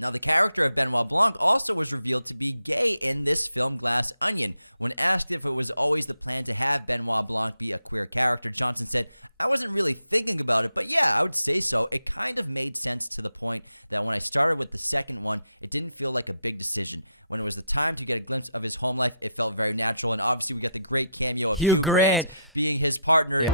Now, the character of Benoit Blanc also was revealed to be gay in this film Glass Onion. When asked if it was always the plan to have Benoit Blanc be a queer character, Johnson said, "I wasn't really thinking about it, but yeah, I would say so. It kind of made sense to the point that when I started with the second one, it didn't feel like a big decision. When it was the time to get a glimpse of his home life, it felt very natural." And obviously, we got the great cameo of Hugh Grant being his partner.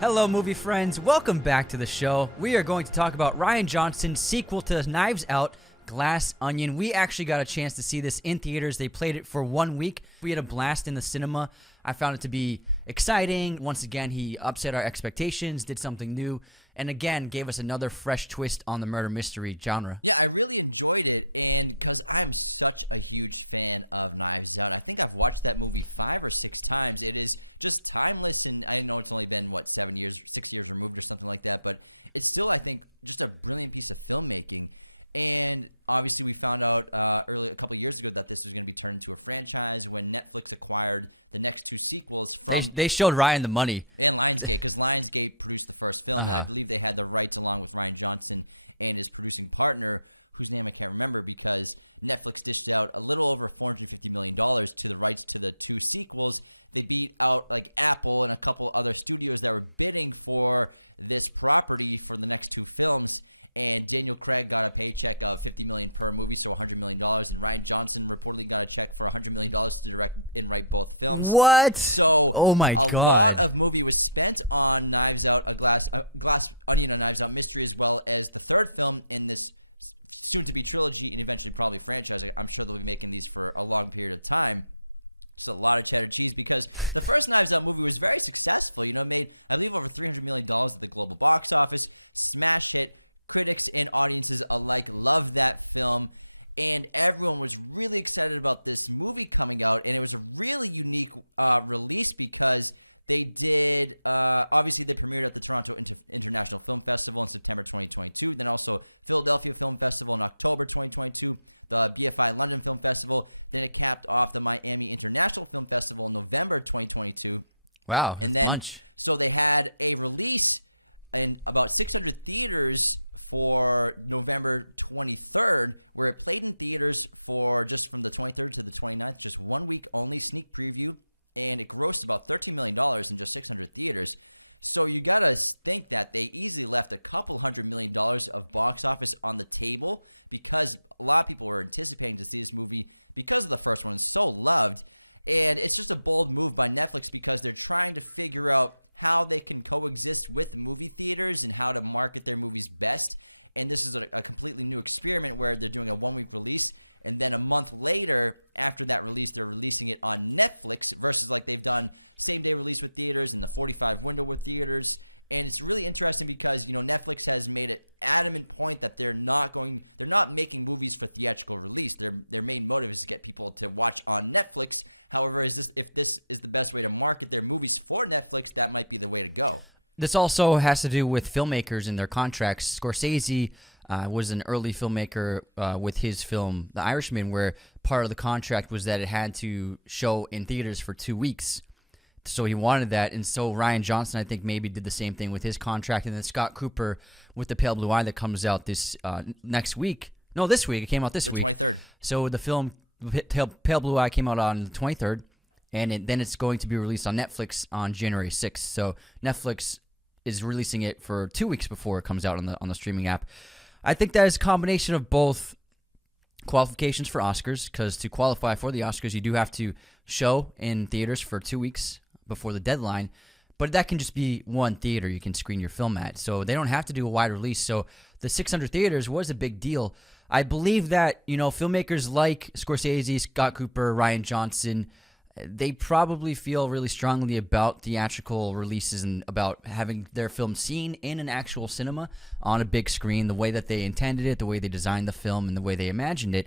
Hello, movie friends. Welcome back to the show. We are going to talk about Rian Johnson's sequel to Knives Out, Glass Onion. We actually got a chance to see this in theaters. They played it for 1 week. We had a blast in the cinema. I found it to be exciting. Once again, he upset our expectations, did something new, and again, gave us another fresh twist on the murder mystery genre. Yeah, I really enjoyed it, and because I'm such a huge fan of Knives Out, I think I've watched that movie 5 or 6 times. It is just timeless, and I know it's only been, 6 years removed or something like that, but it's still, I think, just a brilliant piece of filmmaking. And obviously, we found out a couple years ago that this was going to be turned into a franchise when Netflix acquired the next 2 sequels from. They showed Ryan the money. And Lionsgate, because Lionsgate produced the first film, and I believe they had the rights along with Rian Johnson and his producing partner, whose name I can't remember, because Netflix dished out a little over $450 million to the rights to the 2 sequels. They beat out like Apple and a couple other studios that were bidding for this property for the next 2 films. And Daniel Craig got a paycheck of $50 million per movie, so $100 million. And Rian Johnson reportedly got a check for $100 million to direct and write both films. What? So, oh my God, a lot of movie was spent on Knives Out, a Glass Onion, a Knives Out mystery, as well as the third film in this soon-to-be trilogy and eventually probably franchise. I'm sure they'll be making these for a long period of time. Just a lot of cheddar cheese, because the first Knives Out movie was very successful. You know, made, I believe, over $300 million at the global box office. Smash hit. Critics and audiences alike loved that film, and everyone was really excited about this movie coming out. And it was a really unique release because they did, obviously they premiered at the Toronto International Film Festival in September 2022, then also Philadelphia Film Festival in October 2022, the BFI London Film Festival, then it capped off the Miami International Film Festival in November 2022. Wow. And then, so they had a release in about 600 theaters for November 23rd, where it played in theaters for just from the 23rd to the 29th, just 1 week only, sneak preview, and it grossed about $13 million in just 600 theaters. So you got to think that they easily left a couple $100 million of box office on the table, because a lot of people were anticipating to see this movie because of the first one, so loved. And it's just a bold move by Netflix because they're trying to figure out how they can coexist with movie theaters and how to market their movies best. And this is a completely new experiment where they're doing a 1 week release, and then a month later after that release, they're releasing it on Netflix, versus like they've done same day release with theaters and the 45 window with theaters. And it's really interesting because, you know, Netflix has made an adamant point that they're not making movies for theatrical release. Their main motive is to get people to watch on Netflix. However, if this is the best way to market their movies for Netflix, that might be the way to go. This also has to do with filmmakers and their contracts. Scorsese was an early filmmaker with his film The Irishman, where part of the contract was that it had to show in theaters for 2 weeks. So he wanted that, and so Rian Johnson, I think, maybe did the same thing with his contract. And then Scott Cooper with The Pale Blue Eye that comes out this week. No, this week. It came out this week. The 23rd. So the film Pale Blue Eye came out on the 23rd, and then it's going to be released on Netflix on January 6th. So Netflix is releasing it for 2 weeks before it comes out on the streaming app. I think that is a combination of both qualifications for Oscars, because to qualify for the Oscars, you do have to show in theaters for 2 weeks before the deadline, but that can just be one theater you can screen your film at. So they don't have to do a wide release. So the 600 theaters was a big deal. I believe that, you know, filmmakers like Scorsese, Scott Cooper, Rian Johnson, they probably feel really strongly about theatrical releases and about having their film seen in an actual cinema on a big screen, the way that they intended it, the way they designed the film, and the way they imagined it.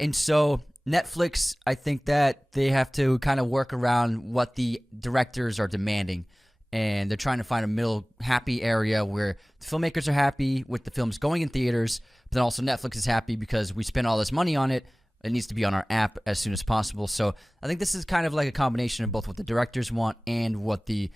And so Netflix, I think that they have to kind of work around what the directors are demanding, and they're trying to find a middle happy area where the filmmakers are happy with the films going in theaters, but then also Netflix is happy because we spent all this money on it. It needs to be on our app as soon as possible. So I think this is kind of like a combination of both what the directors want and what the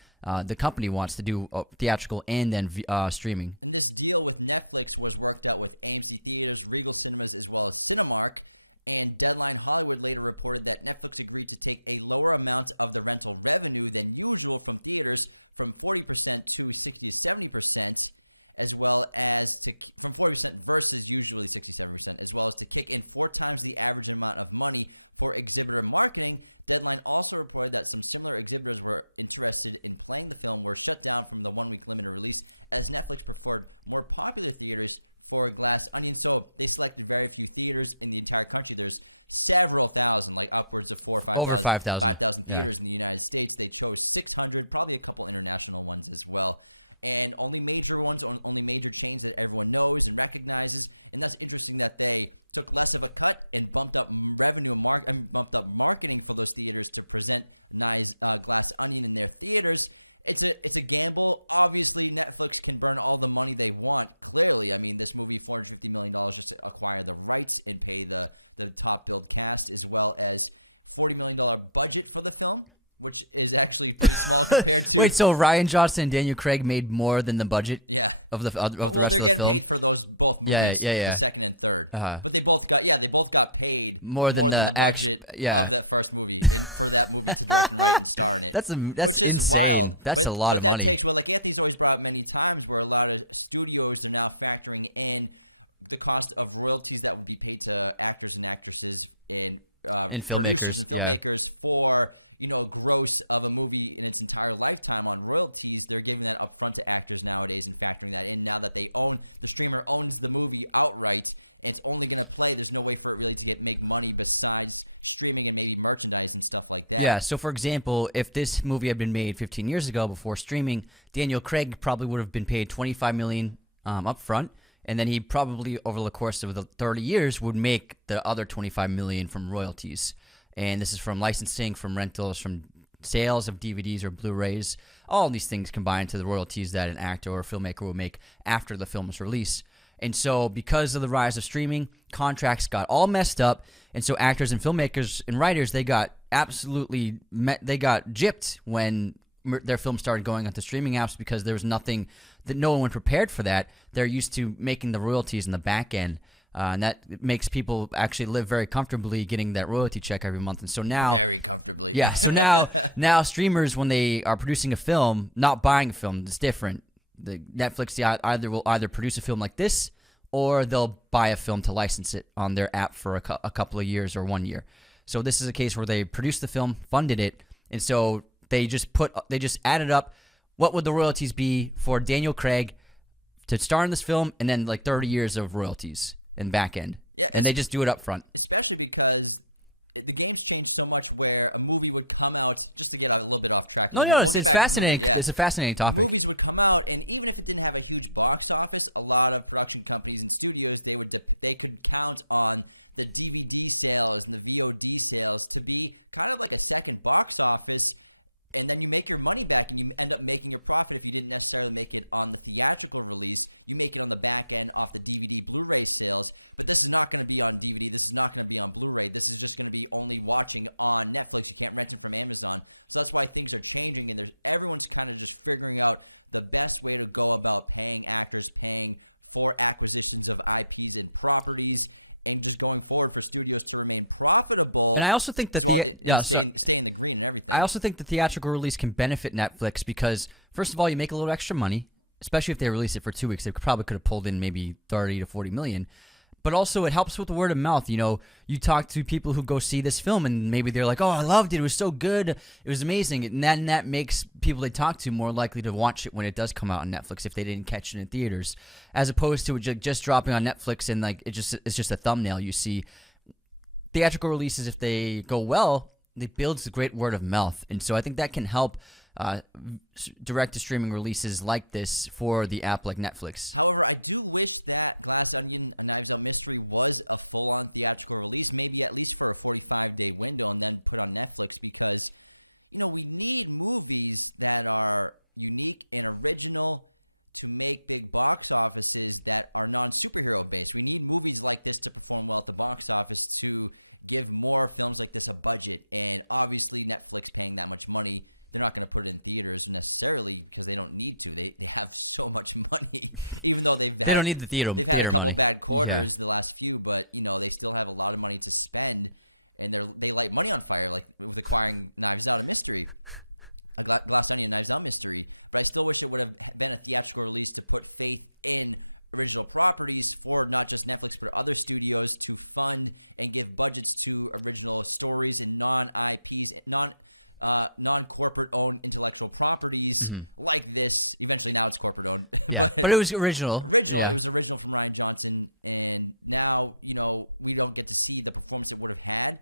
company wants to do, theatrical and then streaming. And this deal with Netflix was worked out with AMC Theaters, Regal Cinemas, as well as Cinemark. And Deadline Hollywood later reported that Netflix agreed to take a lower amount of the rental revenue than usual from theaters, from 40% to 60 to 70%, as well as from 40% versus usually 67%, as well as to kick in 4 times the average amount of money for exhibitor marketing. Deadline also reported that some similar exhibitors were interested in playing the film were shut down from the 1-week limited release, as Netflix preferred more popular theaters for Glass Onion. So they selected very few theaters in the entire country. There's several thousand, like upwards of 4,000 or 5,000. 5,000 theaters in the United States. They chose 600, probably a couple international ones as well. And only major ones, only major chains that everyone knows and recognizes. And that's interesting that they took less of a cut and bumped up revenue and bumped up marketing for those theaters to present nice Glass Onion in their theaters. It's a gamble. Obviously, Netflix can burn all the money they want. Clearly, I mean, this movie, $450 million just to acquire the rights and pay the top billed cast, as well as $40 million budget for the film, which is actually pretty small compared to. Wait, so Ryan Johnson and Daniel Craig made more than the budget? Yeah, of the well, they're getting paid for those both movies, the second and third. But they both got paid more than the budget of that first movie for that movie to direct and write and star in it. That's which is insane. wild. That's a lot of money. But that takes, like Anthony's always brought up many times, where a lot of studios, they're now factoring in the cost of royalties that would be paid to actors and actresses and producers and filmmakers for gross of a movie in its entire lifetime on royalties. They're giving that up front to actors nowadays and factoring that in now that the streamer owns the movie outright, and it's only going to play. There's no way for it really to make money besides streaming and maybe merchandise and stuff like that. Yeah, so for example, if this movie had been made 15 years ago before streaming, Daniel Craig probably would have been paid $25 million up front. And then he probably, over the course of the 30 years, would make the other $25 million from royalties. And this is from licensing, from rentals, from sales of DVDs or Blu-rays. All these things combined to the royalties that an actor or a filmmaker will make after the film's release. And so because of the rise of streaming, contracts got all messed up. And so actors and filmmakers and writers, they got gypped when their film started going onto streaming apps, because there was nothing that no one prepared for that. They're used to making the royalties in the back end, and that makes people actually live very comfortably getting that royalty check every month. And so now, very comfortably, yeah. So now streamers, when they are producing a film, not buying a film, it's different. The Netflix will either produce a film like this, or they'll buy a film to license it on their app for a couple of years or 1 year. So this is a case where they produced the film, funded it, and so they just added up what would the royalties be for Daniel Craig to star in this film, and then like 30 years of royalties in back end. Yeah, and they just do it up front. Especially because the game's changed so much, where a movie would come out, just to get a little bit off track. It's fascinating. It's a fascinating topic. Movies would come out, and even if it didn't have a huge box office, a lot of production companies and studios, they could count on the DVD sales and the VOD sales to be kind of like a second box office. And then you make your money back, and you end up making your profit. If you didn't necessarily make it on the theatrical release, you make it on the back end off the DVD Blu-ray sales. But this is not going to be on DVD. This is not going to be on Blu-ray. This is just going to be only watching on Netflix. You can't rent it from Amazon. So that's why things are changing, and everyone's kind of just figuring out the best way to go about paying actors, paying for acquisitions of IPs and properties, and just going forward for studios to remain profitable. And I also think that stay in the green and everything. I also think the theatrical release can benefit Netflix because, first of all, you make a little extra money, especially if they release it for 2 weeks. They probably could have pulled in maybe 30 to 40 million. But also it helps with the word of mouth. You talk to people who go see this film, and maybe they're like, oh, I loved it. It was so good. It was amazing. And then that makes people they talk to more likely to watch it when it does come out on Netflix if they didn't catch it in theaters, as opposed to just dropping on Netflix and it's just a thumbnail you see. Theatrical releases, if they go well, it builds a great word of mouth. And so I think that can help direct-to-streaming releases like this for the app like Netflix. However, I do wish that Glass Onion: A Knives Out Mystery was a full-on theatrical release, maybe at least for a 45-day window, and then put on Netflix, because, we need movies that are unique and original to make big box offices that are non-superhero based. We need movies like this to perform well at the box office to give more films like this a budget. And obviously Netflix paying that much money, they're not going to put it in theaters necessarily because they don't need to. They have so much money, even though they don't need the theater. They've had a couple money. bad quarters the last few, but they still have a lot of money to spend, and they light money on fire, like with acquiring Knives Out, a mystery. A Glass Onion, Knives Out mystery, but I still wish it would have been a theatrical release to put faith in original properties for not just Netflix but other studios to fund and give budgets to original stories and non-IPs, non-corporate owned intellectual properties like this. Eventually, now it's corporate owned, but it was original. Yeah. It was original from Rian Johnson, and now we don't get to see the performance it would have had.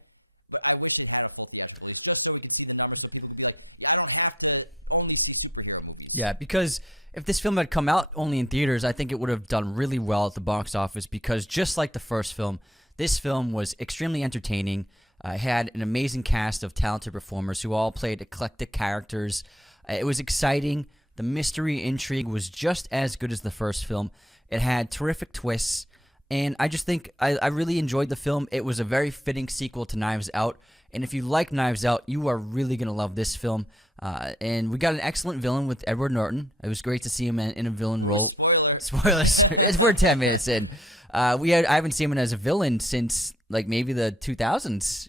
But I wish it had a full theatrical release just so we could see the numbers so people could be like, yeah, I don't have to only see superhero movies. Yeah, because if this film had come out only in theaters, I think it would have done really well at the box office because just like the first film, this film was extremely entertaining. Had an amazing cast of talented performers who all played eclectic characters. It was exciting. The mystery intrigue was just as good as the first film. It had terrific twists. And I just think I really enjoyed the film. It was a very fitting sequel to Knives Out. And if you like Knives Out, you are really going to love this film. And we got an excellent villain with Edward Norton. It was great to see him in a villain role. Spoilers. We're 10 minutes in. I haven't seen him as a villain since like maybe the 2000s.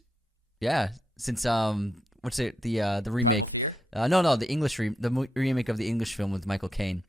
Yeah, since what's it the remake? Primal Fear? No, the remake of the English film with Michael Caine.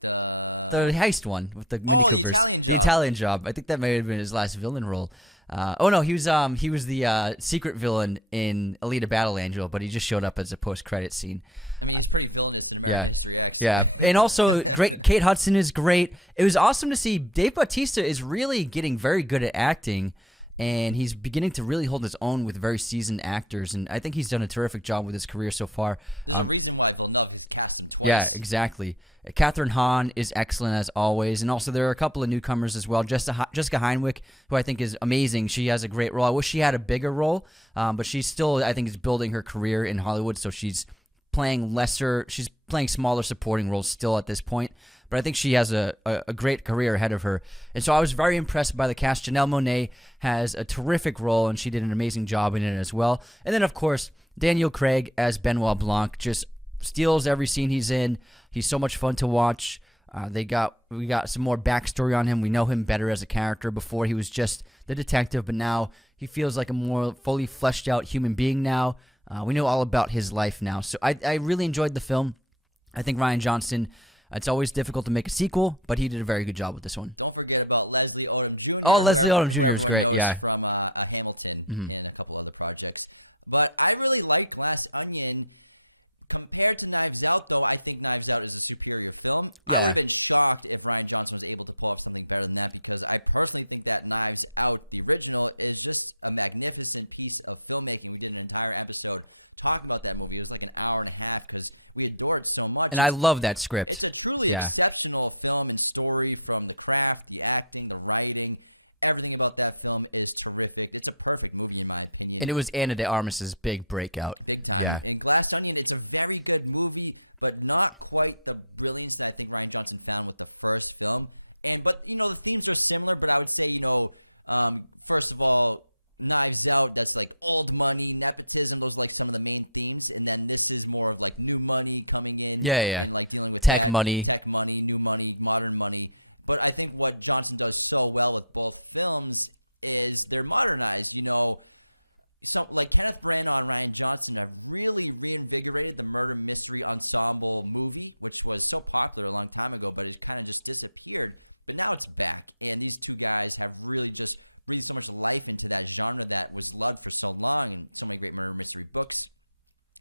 The heist one with the the Italian Job. The Italian Job. I think that may have been his last villain role. No, he was the secret villain in Alita Battle Angel, but he just showed up as a post-credit scene. I mean, he's pretty villainous in American History X. Yeah, and also great. Kate Hudson is great. It was awesome to see Dave Bautista is really getting very good at acting. And he's beginning to really hold his own with very seasoned actors, and I think he's done a terrific job with his career so far. There's a reason why Villeneuve has cast him twice. Yeah, exactly. Catherine Hahn is excellent as always, and also there are a couple of newcomers as well. Jessica Heinwick, who I think is amazing. She has a great role. I wish she had a bigger role, but she still, I think, is building her career in Hollywood, so she's playing smaller supporting roles still at this point. But I think she has a great career ahead of her. And so I was very impressed by the cast. Janelle Monáe has a terrific role, and she did an amazing job in it as well. And then, of course, Daniel Craig as Benoit Blanc just steals every scene he's in. He's so much fun to watch. We got some more backstory on him. We know him better as a character. Before he was just the detective, but now he feels like a more fully fleshed out human being now. We know all about his life now. So I really enjoyed the film. I think Rian Johnson... It's always difficult to make a sequel, but he did a very good job with this one. Don't forget about Leslie Odom Jr. Leslie Odom Jr. who everyone great, knows from Hamilton and a couple other projects. But I really like Glass Onion. Compared to Knives Out, though, I think Knives Out is a superior film. Yeah. I would have been shocked if Rian Johnson was able to pull off something better than that because I personally think that Knives Out, the original, is just a magnificent piece of filmmaking. We did an entire episode talking about that movie. It was like an hour and a half because we adore it so much. And I love that script. It's a truly exceptional film and story from the craft, the acting, the writing. Everything about that film is terrific. It's a perfect movie in my opinion. And it was Ana de Armas's big breakout. Big time. Yeah. In Glass Onion, it's a very good movie, but not quite the brilliance that I think Rian Johnson found with the first film. But the themes are similar, but I would say, first of all, Knives Out, that's like old money, nepotism, those are like some of the main themes. And then this is more of like new money coming in and like dealing with tech money, new money, modern money. But I think what Johnson does so well with both films is they're modernized. Like Kenneth Branagh and Rian Johnson have really reinvigorated the murder mystery ensemble movie, which was so popular a long time ago, but it kind of just disappeared. But now it's back, and these two guys have really just breathed so much life into that genre that was loved for so long, and so many great murder mystery books.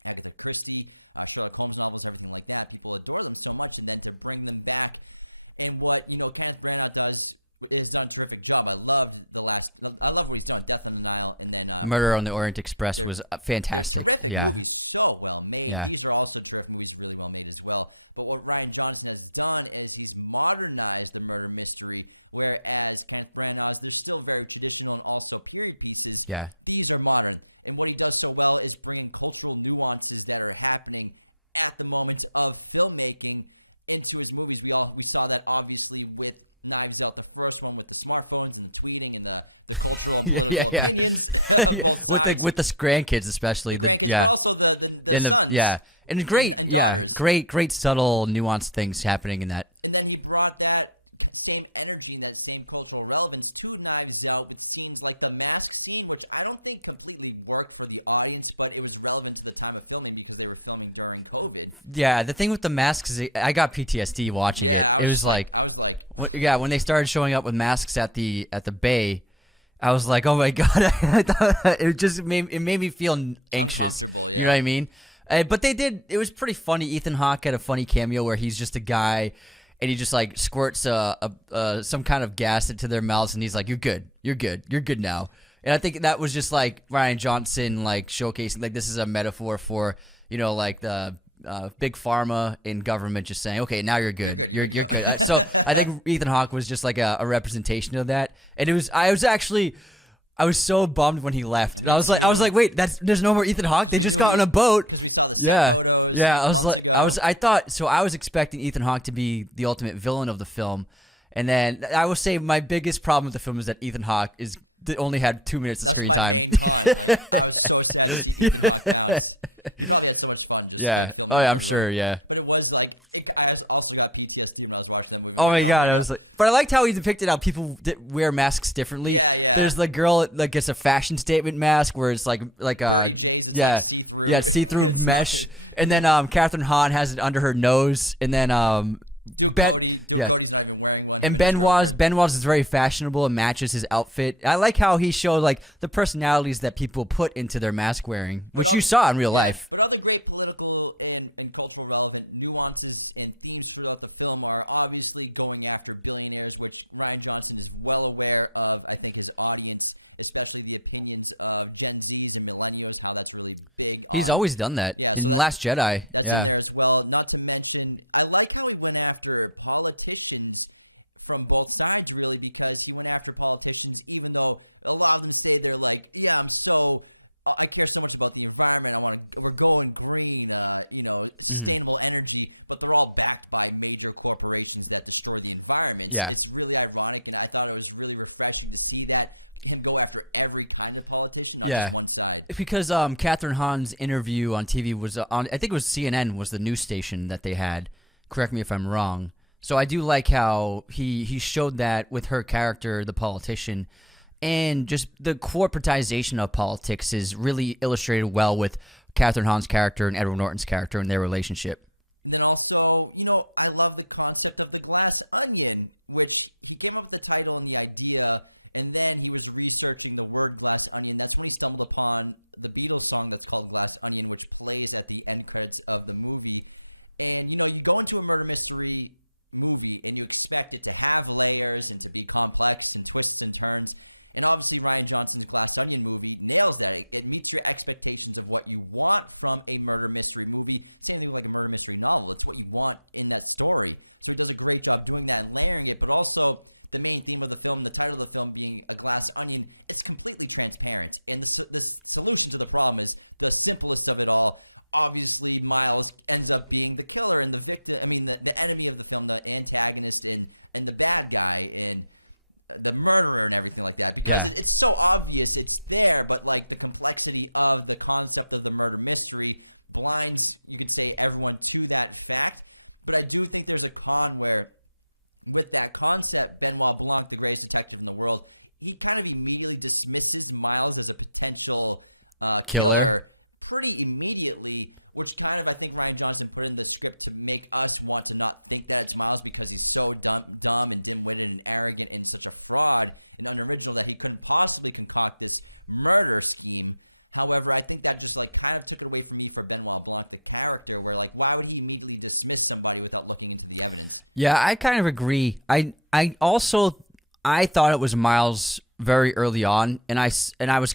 Agatha Christie, Sherlock Holmes novels, everything like that. People adore them so much, and then to bring them back. And what Kenneth Branagh has done a terrific job. I love what he's done. Death on the Nile, and then Murder on the Orient Express was fantastic. They're terrific movies, so well made. Yeah. These are also terrific movies, really well made as well. But what Rian Johnson has done is he's modernized the murder mystery, whereas Kenneth Branagh's, they're still very traditional and also period pieces. Yeah. These are modern. And what he does so well is bring in cultural nuances that are happening at the moment of filmmaking into his movies. We saw that obviously with Knives Out, the first one, with the smartphones and the tweeting and the cultural and political opinions of both sides. With the grandkids, especially. The grandkids, but also the sons. And great and daughters. Great subtle, nuanced things happening in that. And then he brought that same energy and that same cultural relevance to Knives Out with scenes like the mask scene, which I don't think completely worked for the audience, but it was relevant to the time of filming because they were filming during COVID. Yeah, the thing with the masks is I got PTSD watching it. Yeah, I was like, when they started showing up with masks at the bay, I was like, oh my god, it made me feel anxious. Uncomfortable. Yeah, you know what I mean. But they did. It was pretty funny. Ethan Hawke had a funny cameo where he's just a guy. And he just like squirts some kind of gas into their mouths, and he's like, "You're good, you're good now." And I think that was just like Ryan Johnson like showcasing like this is a metaphor for like the big pharma and government just saying, "Okay, now you're good, you're good." So I think Ethan Hawke was just like a representation of that, and I was so bummed when he left. I was like, wait, there's no more Ethan Hawke. They just got on a boat because we saw the set photos months ago. I was expecting Ethan Hawke to be the ultimate villain of the film, and then I will say my biggest problem with the film is that Ethan Hawke only had 2 minutes of screen time. That's my main con. Like, I was so sad to see Ethan Hawke bounce. He probably had so much fun just like filming. Oh, yeah, I'm sure, yeah. But it was like I also got PTSD when I was watching that movie. Oh my god! I was like, but I liked how he depicted how people wear masks differently. Yeah. There's the girl that gets a fashion statement mask where it's like Birdie J's. It's like see through. Yeah, see through mesh. And then Catherine Hahn has it under her nose, and then Cody's not even wearing one. And Benoit's is very fashionable and matches his outfit. I like how he showed like the personalities that people put into their mask wearing, which you saw in real life. But other great political and cultural relevant nuances and themes throughout the film are obviously going after billionaires, which Ryan Johnson is well aware of. I think his audience, especially the opinions of Gen Zs and millennials, how that's really big. He's always done that. Yeah, so Last Jedi. That's in there as well. Not to mention, I like how he went after politicians from both sides, really, because he went after politicians, even though a lot of them say they're like, yeah, I care so much about the environment. We're going green, sustainable energy, but they're all backed by major corporations that destroy the environment. Yeah. It's really ironic, and I thought it was really refreshing to see that him go after every kind of politician, not just one side. Because Catherine Hahn's interview on TV was on, I think it was CNN, was the news station that they had. Correct me if I'm wrong. So I do like how he showed that with her character, the politician, and just the corporatization of politics is really illustrated well with Catherine Hahn's character and Edward Norton's character and their relationship. And then also, I love the concept of the glass onion, which he came up with the title and the idea, and then he was researching the word glass onion. That's when he stumbled upon the Beatles song that's called Glass Onion, which plays at the end credits of the movie. And, you go into a murder mystery movie and you expect it to have layers and to be complex and twists and turns. And obviously Ryan Johnson's Glass Onion movie nails that. It meets your expectations of what you want from a murder mystery movie. Same thing with like a murder mystery novel. It's what you want in that story. So he does a great job doing that and layering it, but also the main theme of the film, the title of the film being a glass onion, it's completely transparent. And the solution to the problem is the simplest of it all. Obviously, Miles ends up being the killer and the victim. I mean, the enemy of the film, the antagonist and the bad guy and the murderer and everything like that. Because it's so obvious, it's there, but like the complexity of the concept of the murder mystery blinds, you could say, everyone to that fact. But I do think there's a con where, with that concept, Benoit Blanc, the greatest detective in the world, he kind of immediately dismisses Miles as a potential killer pretty immediately, which kind of I think Ryan Johnson put in the script to make us want to not think that it's Miles because he's so dumb and dim-witted and arrogant and such a fraud and unoriginal that he couldn't possibly concoct this murder scheme. However, I think that just like kind of took it away from me for Benoit Blanc, the character, where like why would he immediately dismiss somebody without looking into the evidence? Yeah, I kind of agree. I thought it was Miles very early on, and I was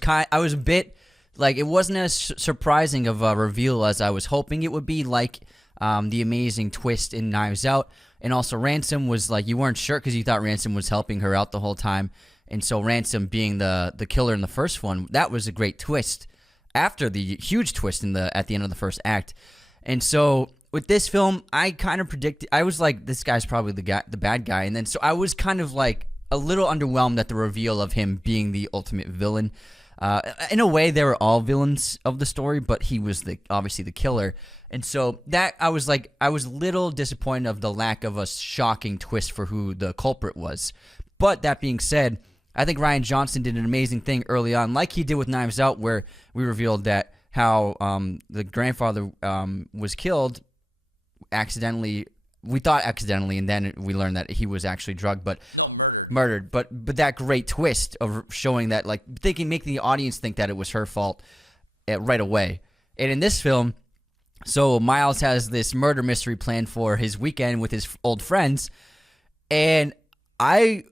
a bit like it wasn't as surprising of a reveal as I was hoping it would be, like the amazing twist in Knives Out. And also Ransom was like, you weren't sure because you thought Ransom was helping her out the whole time. And so Ransom being the killer in the first one, that was a great twist after the huge twist at the end of the first act. And so with this film, I kind of predicted. I was like, this guy's probably the bad guy, and then so I was kind of like a little underwhelmed at the reveal of him being the ultimate villain. In a way, they were all villains of the story, but he was obviously the killer, and so that I was a little disappointed of the lack of a shocking twist for who the culprit was. But that being said, I think Rian Johnson did an amazing thing early on, like he did with Knives Out, where we revealed that how the grandfather was killed accidentally. We thought accidentally, and then we learned that he was actually drugged, but murdered. But that great twist of showing that, like, making the audience think that it was her fault right away. And in this film, so Miles has this murder mystery planned for his weekend with his old friends, and I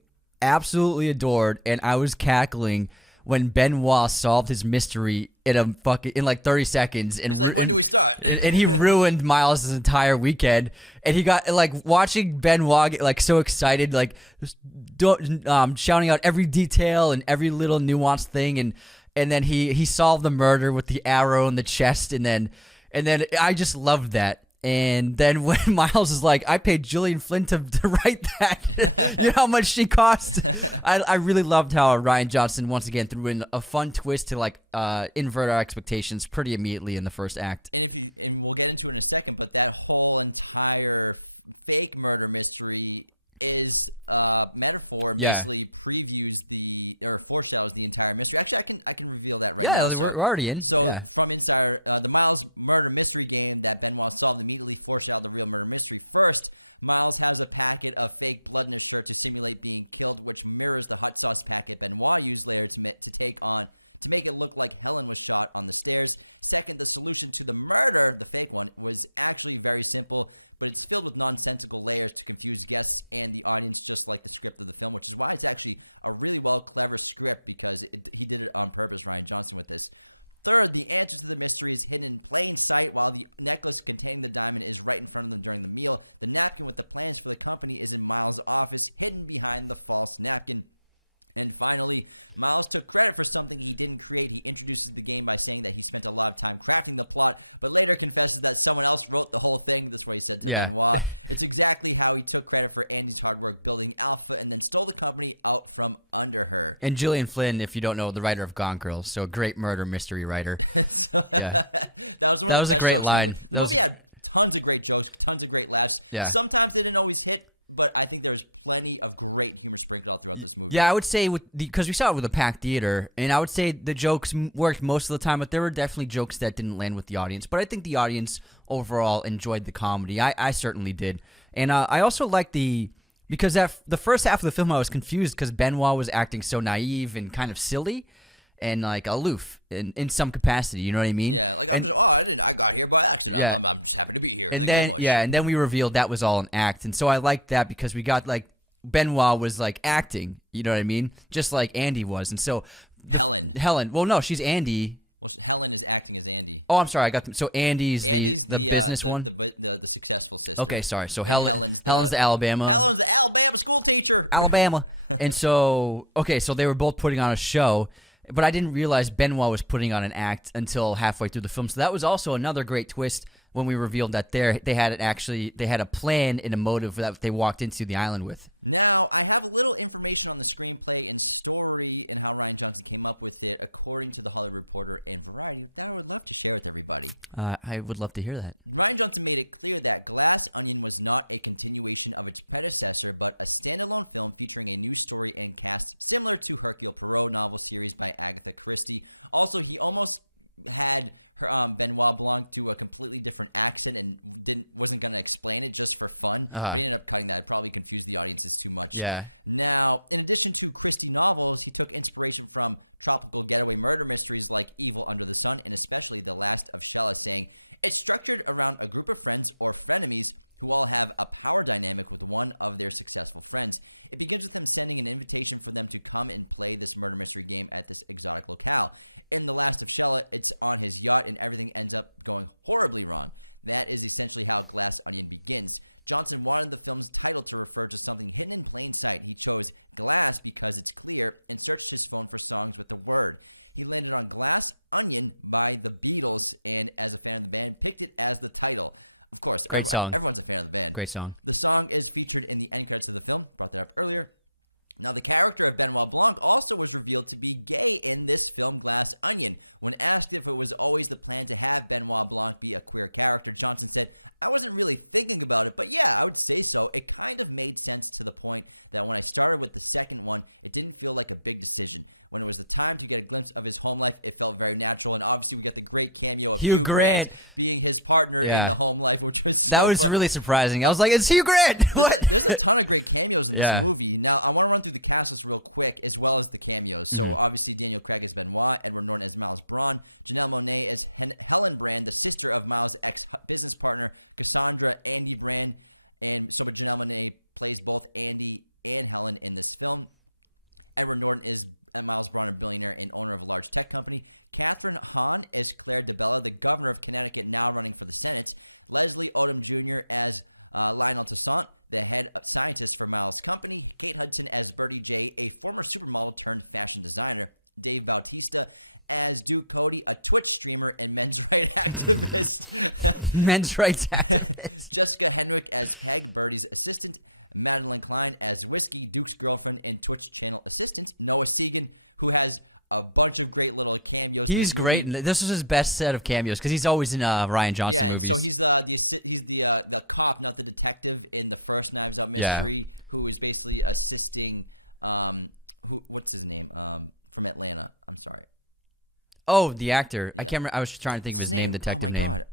absolutely adored, and I was cackling when Benoit solved his mystery in like 30 seconds. And he's like, when do we start? And he ruined Miles' entire weekend. And he got, like, watching Benoit get, like, so excited, like, shouting out every detail and every little nuanced thing. And then he solved the murder with the arrow in the chest. And then I just loved that. And then when Miles is like, I paid Gillian Flynn to write that. You know how much she cost? I really loved how Rian Johnson once again threw in a fun twist to, like, invert our expectations pretty immediately in the first act. And we'll get into it in a second, but that whole entire fake murder mystery is a metaphor and basically previews or foreshadows the entire mystery. Actually, I can reveal that right now. So we're already in. So from Insider, the Miles murder mystery game that Benoit solved immediately foreshadowed the real murder mystery. First, Miles has a packet of fake blood in his shirt to simulate being killed, which mirrors the hot sauce packet Benoit used later to make it look like Helen was shot on the stairs. Second, the solution to the murder, the fake one, was actually very simple, but it's filled with nonsensical layers to confuse guests and the audience, just like the script of the film, which is why it's actually a really clever script, because he did it on purpose, Rian Johnson, with this. Third, the answer to the mystery is hidden in plain sight. While the necklace containing the diamond is right in front of them during the meal, the napkin with the plans for the company is in Miles' office, hidden behind the false napkin. And finally, Miles took credit for something he didn't create. He introduces the game by saying that he spent a lot of time crafting the plot, but later confesses that someone else wrote the whole thing. That's what he said to Benoit. It's exactly how he took credit for Andy's hard work building Alpha and then stole the company out from under her. And Gillian Flynn, if you don't know, the writer of Gone Girl, so a great murder mystery writer. That was one of the best great jokes. Line. The movie had tons of great jokes, tons of great laughs. Yeah. Sometimes they didn't always hit, but I think there's plenty of great humor sprinkled out throughout this movie. Yeah, I would say because we saw it with a packed theater, and I would say the jokes worked most of the time, but there were definitely jokes that didn't land with the audience. But I think the audience overall enjoyed the comedy. I certainly did, and I also liked because the first half of the film I was confused because Benoit was acting so naive and kind of silly. And, like, aloof in some capacity, you know what I mean? Yeah, like, I got here by accident. Yeah. I'm just happy to be here. And Thank you so much. And then we revealed that was all an act. And so I liked that because we got, like, Benoit was, like, acting, you know what I mean? Just like Andy was. And so Helen. Well, no, she's Andy. Well, Helen is acting as Andy. Oh, I'm sorry, I got them. So Andy's the business one? The successful sister. Okay, sorry. So Helen's the Alabama. Helen's the Alabama school teacher. Alabama. And so, so they were both putting on a show. But I didn't realize Benoit was putting on an act until halfway through the film. So that was also another great twist when we revealed that they had a plan and a motive that they walked into the island with. Now, I have a little information on the screenplay and story and how Rian Johnson came up with it, according to The Hollywood Reporter and Variety, that I would love to share with everybody. I would love to hear that. Rian Johnson made it clear that Glass Onion was not a continuation of its predecessor, but a standalone film featuring a new story and cast similar to Hercule Poirot novel series by Agatha Christie. Also, he almost had Benoit belong to a completely different accent and wasn't going to explain it just for fun, but he ended up cutting that. It probably confused the audiences too much. Yeah. Now, in addition to Christie novels, he took inspiration from tropical getaway murder mysteries like Evil Under the Sun and especially The Last of Shella, saying it's structured around a group of friends or frenemies who all have a power dynamic with one of their successful friends. It begins with him sending an invitation for them to come and play this murder mystery game at this exotic locale. In The Last of Shella, it's on his yacht and everything ends up going horribly wrong. That is essentially how Glass Onion begins. Johnson wanted the film's title to refer to something hidden in plain sight. He chose Glass because it's clear and searched his phone for songs with the word. He landed on Glass Onion by the Beatles and as a fan of the band, picked it as the title. Of course, Great song. Everyone's a fan of the band. Great song. The song is featured in the end credits of the film. Brought that up earlier. Now, the character of Benoit Blanc also was revealed to be gay in this film Glass Onion. When asked if it was always the plan to have Benoit Blanc be a queer character, Johnson said, "I wasn't really thinking about it, but yeah, I would say so. It kind of made sense to the point that when I started with the second one, it didn't feel like a big decision. When it was the time to get a glimpse of his home life, it felt very natural." And obviously, we got the great cameo of Hugh Grant being his partner in the home life, which was so That was fun. really surprising. I was like, it's Hugh Grant! There's a ton of great cameos in this Yeah. movie. Now, I want to run through the cast list real quick, as well as the cameos. So, obviously, Daniel Craig as Benoit, Edward Norton as Miles Braun, Janelle Monáe as Helen Brand, the sister of Miles' ex-business partner, Cassandra Andy Brand. And so, but Janelle Monáe plays both Andy and Helen in this film. Edward Norton is Miles Braun, a billionaire and owner of a large tech company. Catherine Hahn as Claire DeBella, the governor of Connecticut, now running for the Senate. Leslie Odom Jr. as Lionel Toussaint, the head scientist for Miles' company. Kate Hudson as Bertie J., a former supermodel turned fashion designer. Dave Bautista as Duke Cody, a Twitch streamer and men's rights activist. Men's rights activist. Jessica Henwick as Peg, Bertie's assistant. Madeline Klein as Whiskey, Duke's girlfriend and Twitch channel assistant. Noah Segan, who has a bunch of great little cameos. He's in this great. movie. This was his best set of cameos because he's always in Ryan Johnson Yeah, movies. so he's the cop, not the detective in the first Knives Out mystery, who is basically assisting. What's his name? From Atlanta. I'm sorry. Oh, the actor. I Yeah. can't remember. I was trying to think What's of his name. Detective Oh my name. god.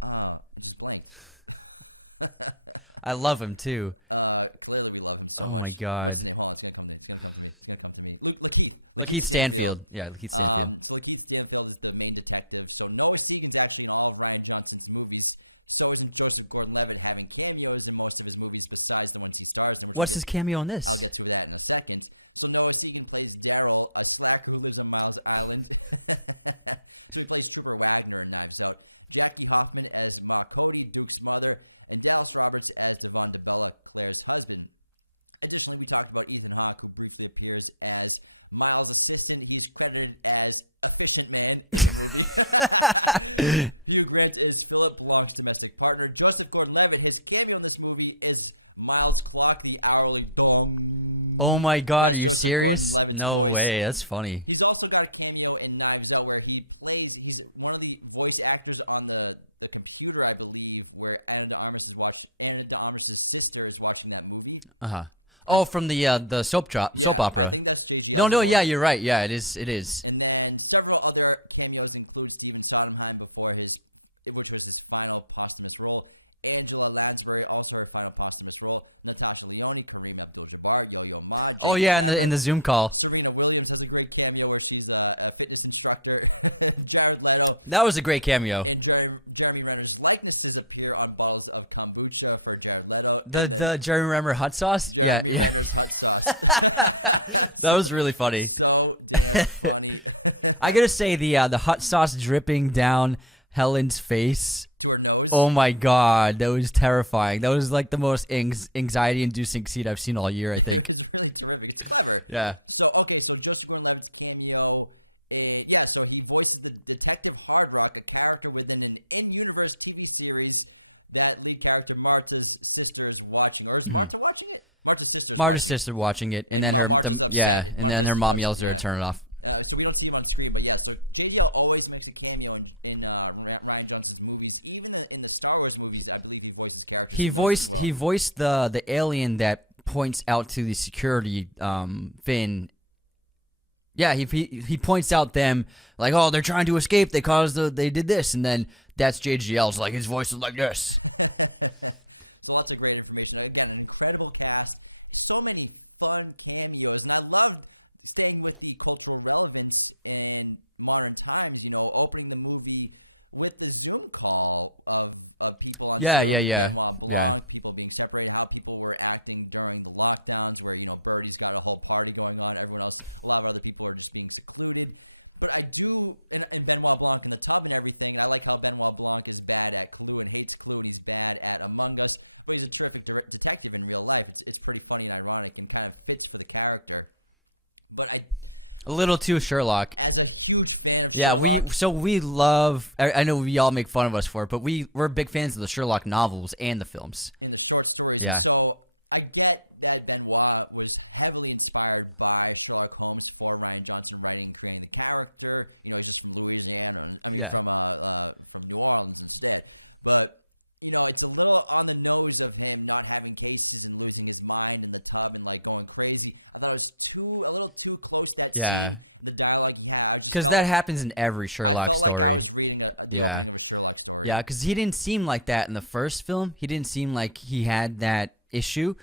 I just blanked. I love him too. Clearly we love him so Oh my much. God. What's his name? Hold on, it's gonna come to me. It's gonna come to me. Lakeith Stanfield. Yeah, Lakeith Stanfield. So Lakeith Stanfield is the main detective. So Noah Segan's actually in all of Ryan Johnson's movies. So isn't Joseph Gordon-Levitt having cameos in most of his movies besides the ones he stars in? What's his cameo in this? I'll get to that in a second. So Noah Segan plays Daryl, a slacker who lives on Miles Island. So he plays Trooper Wagner in Knives Out. Jackie Hoffman as Ma Cody, Duke's mother, and Dallas Roberts as Devon DeBella, Claire's husband. Additionally, we talked about Ethan Hawke, who briefly appears as Miles' assistant. He's credited as Efficient Man in the movie. Hugh Grant is Philip Blanc's domestic partner. Joseph Gordon-Levitt, his cameo in this movie is Miles' clock, the hourly dong. Oh my god, That's are you Joseph serious? Gordon-Levitt's no voice. way, that's funny. He's also got a cameo in Knives Out where he's one of the voice actors on the computer, I believe, where Anna de Armas's sister is watching that movie. Oh, from the soap opera. I think that's JGL's No, voice. yeah, you're right. Yeah, it is. And then several other cameos include Stephen Sondheim which was his final posthumous role. Angela Lansbury, also her final posthumous role. Natasha Lyonne, Kareem Abdul-Jabbar, Yo-Yo Ma, Jake Tapper. in the Zoom call. Serena Williams has a great cameo where she's a fitness instructor. Jared Leto. That was a great cameo. And Jeremy Renner's likenesses appear on bottles of kombucha for Jared Leto. The Jeremy Renner hot sauce? Jeremy Renner's hot sauce. That was really funny. So damn funny. I gotta say, the hot sauce dripping down Helen's face To her nose. Oh my god, that was terrifying. That was like the most anxiety-inducing scene I've seen all year, I think. It was really terrific. It's clever. Yeah. So Joseph Gordon-Levitt's cameo. So he voices the Detective Hard Rock, a character within an in-universe TV series that lead character Marta's sister is watching. Or is Marta watching it? Marta's sister's watching. Marta's sister watching it. And then Marta's upset. Yeah, and Marta's then her mom yells at her yeah. to turn it off. So we don't see him on screen, but yeah. So JGL always makes a cameo in Ryan Johnson's movies, even in the Star Wars movies. I believe he voices characters. He in those as well. He voiced the alien that points out to the security Finn. Yeah, he points out them like, oh, they're trying to escape. They did this, and then that's JGL's like his voice is like this. So lots of great information. Again, an incredible cast. So many fun cameos, and I loved staying with the cultural relevance in modern times, opening the movie with the Zoom call of people on Zoom, Benoit Blanc, people being separated, how people were acting during the lockdowns where, Birdie's got a whole party going on, everyone else, a lot of other people are just being secluded. But I do, and Benoit Blanc in the tub and everything, and I like how Benoit Blanc is bad at Clue and hates Clue, and he's bad at Among Us, but he's a terrific detective in real life. It's pretty funny and ironic and kind of fits for the character. But A little too Sherlock. As a huge fan of Yeah, Sherlock, we love. I know we all make fun of us for it, but we're big fans of the Sherlock novels and the films. in the short stories, Yeah. and so I get that Benoit was heavily inspired by Sherlock Holmes for Rian Johnson writing and creating the character. You know, he's just from Louisiana. I mean, from New Orleans instead. But you know, it's a little on the nose of him not having cases and losing his mind in the tub and like going crazy. I thought it was a little too close, that scene, the dialogue he had. I just Because that happens in every Sherlock story. I felt like I was reading the opening of a Sherlock story. Yeah, because he didn't seem like that in the first film. He didn't seem like he had that issue.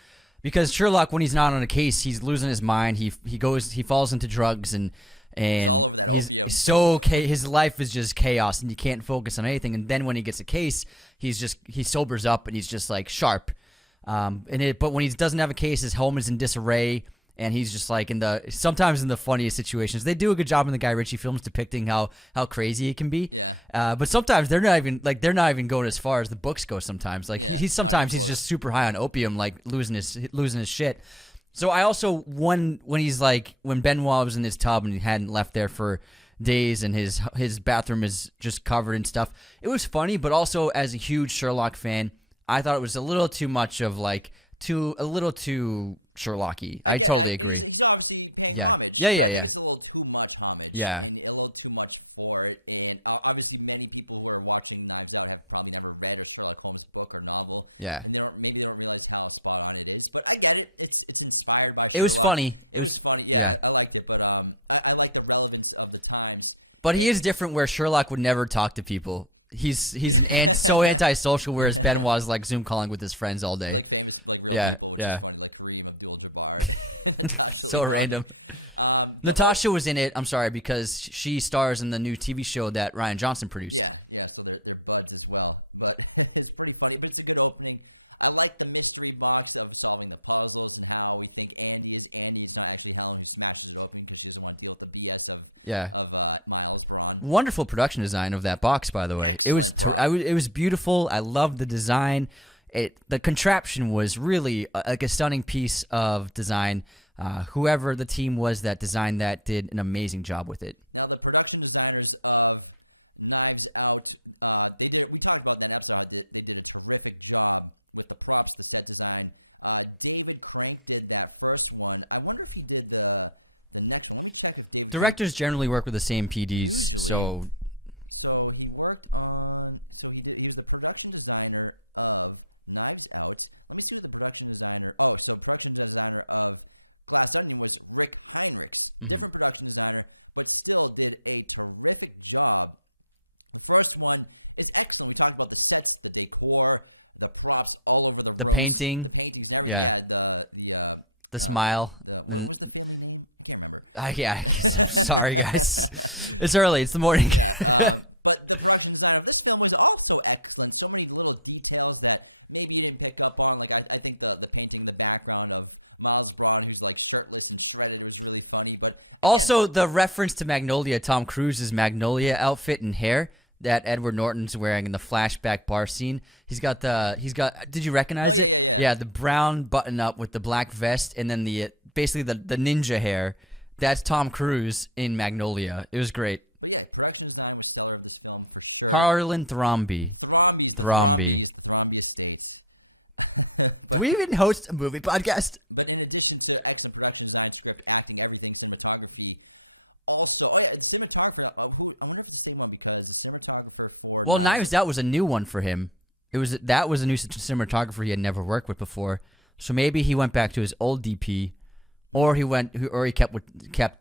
Because Sherlock, when he's not on a case, he's losing his mind. He falls into drugs and It's all over that opium. His life is just chaos, and you can't focus on anything. And then when he gets a case, he sobers up and he's just like sharp. But when he doesn't have a case, his home is in disarray, and he's just like sometimes in the funniest situations. They do a good job in the Guy Ritchie films depicting how crazy it can be. Yeah. But sometimes they're not even going as far as the books go. Sometimes he's just super high on opium, like losing his shit. So I also when Benoit was in his tub and he hadn't left there for days and his bathroom is just covered in stuff. It was funny, but also as a huge Sherlock fan, I thought it was a little too much of a little too Sherlocky. I totally agree. He's obviously paying homage. Yeah, but I think it's a little too much homage. Yeah. And a little too much for it. And obviously, many people who are watching Knives Out have probably never read a Sherlock Holmes book or novel. Yeah. And they don't realize how spot on it is. But I get it. It's inspired by Sherlock. It was funny. It was funny. Yeah, I liked it. But I like the relevance of the times. But he is different, where Sherlock would never talk to people. He's so antisocial, whereas Benoit's like Zoom calling with his friends all day, Like famous, like real people, which is funny, like Kareem Abdul-Jabbar and Natasha. So Leone. random. Natasha was in it. I'm sorry, because she stars in the new TV show that Rian Johnson produced. Yeah. So they're buds as well, but it's pretty funny. But it's a good opening. I like the mystery box of solving the puzzles and how we think Andy is Andy. It's not actually Helen who smashes it open because she doesn't want to deal with the BS of Miles Braun. Wonderful production design of that box, by the way. Excellent prop. It was beautiful. I loved the design. The contraption was really like a stunning piece of design. Whoever the team was that designed that did an amazing job with it. Now, the production designers of Knives Out, we talked about that episode, how they did a terrific job with the props, the set design. David Crank did that first one. I wonder if he did the next one. Let me check if David Directors generally work with the same PDs. Usually. So he worked on... So he was the production designer of Knives Out. Let me see what the production designer... Oh, so production designer of Glass Onion was Rick Heinrichs. Different production designer, but still did a terrific job. The first one is excellent. We talked about the sets, the decor, the props all over the rooms, the paintings and everything. Yeah, the smile. What was the family name? I can't remember. Sorry guys. It's early. It's the morning. Yeah. But the production design of this film was also excellent. So many little details that maybe you didn't pick up on. Like I think the painting in the background of Miles Braun, who's like shirtless and shredded, it was really funny. But again, also the reference to Magnolia, Tom Cruise's Magnolia outfit and hair that Edward Norton's wearing in the flashback bar scene. He's got. Did you recognize it? Yeah. Yeah, the brown button up with the black vest, and then basically the ninja hair. That's Tom Cruise in Magnolia. It was great. But yeah, production design was stellar of this film for sure. Harlan Thrombey. The Thrombey estate. But we even host a movie podcast. But in addition to excellent production design, script, acting, everything, cinematography. Also, the cinematographer. I wonder if it's the same one, because the cinematographer for Knives Out was a new one for him. That was a new cinematographer he had never worked with before. So maybe he went back to his old DP, or he kept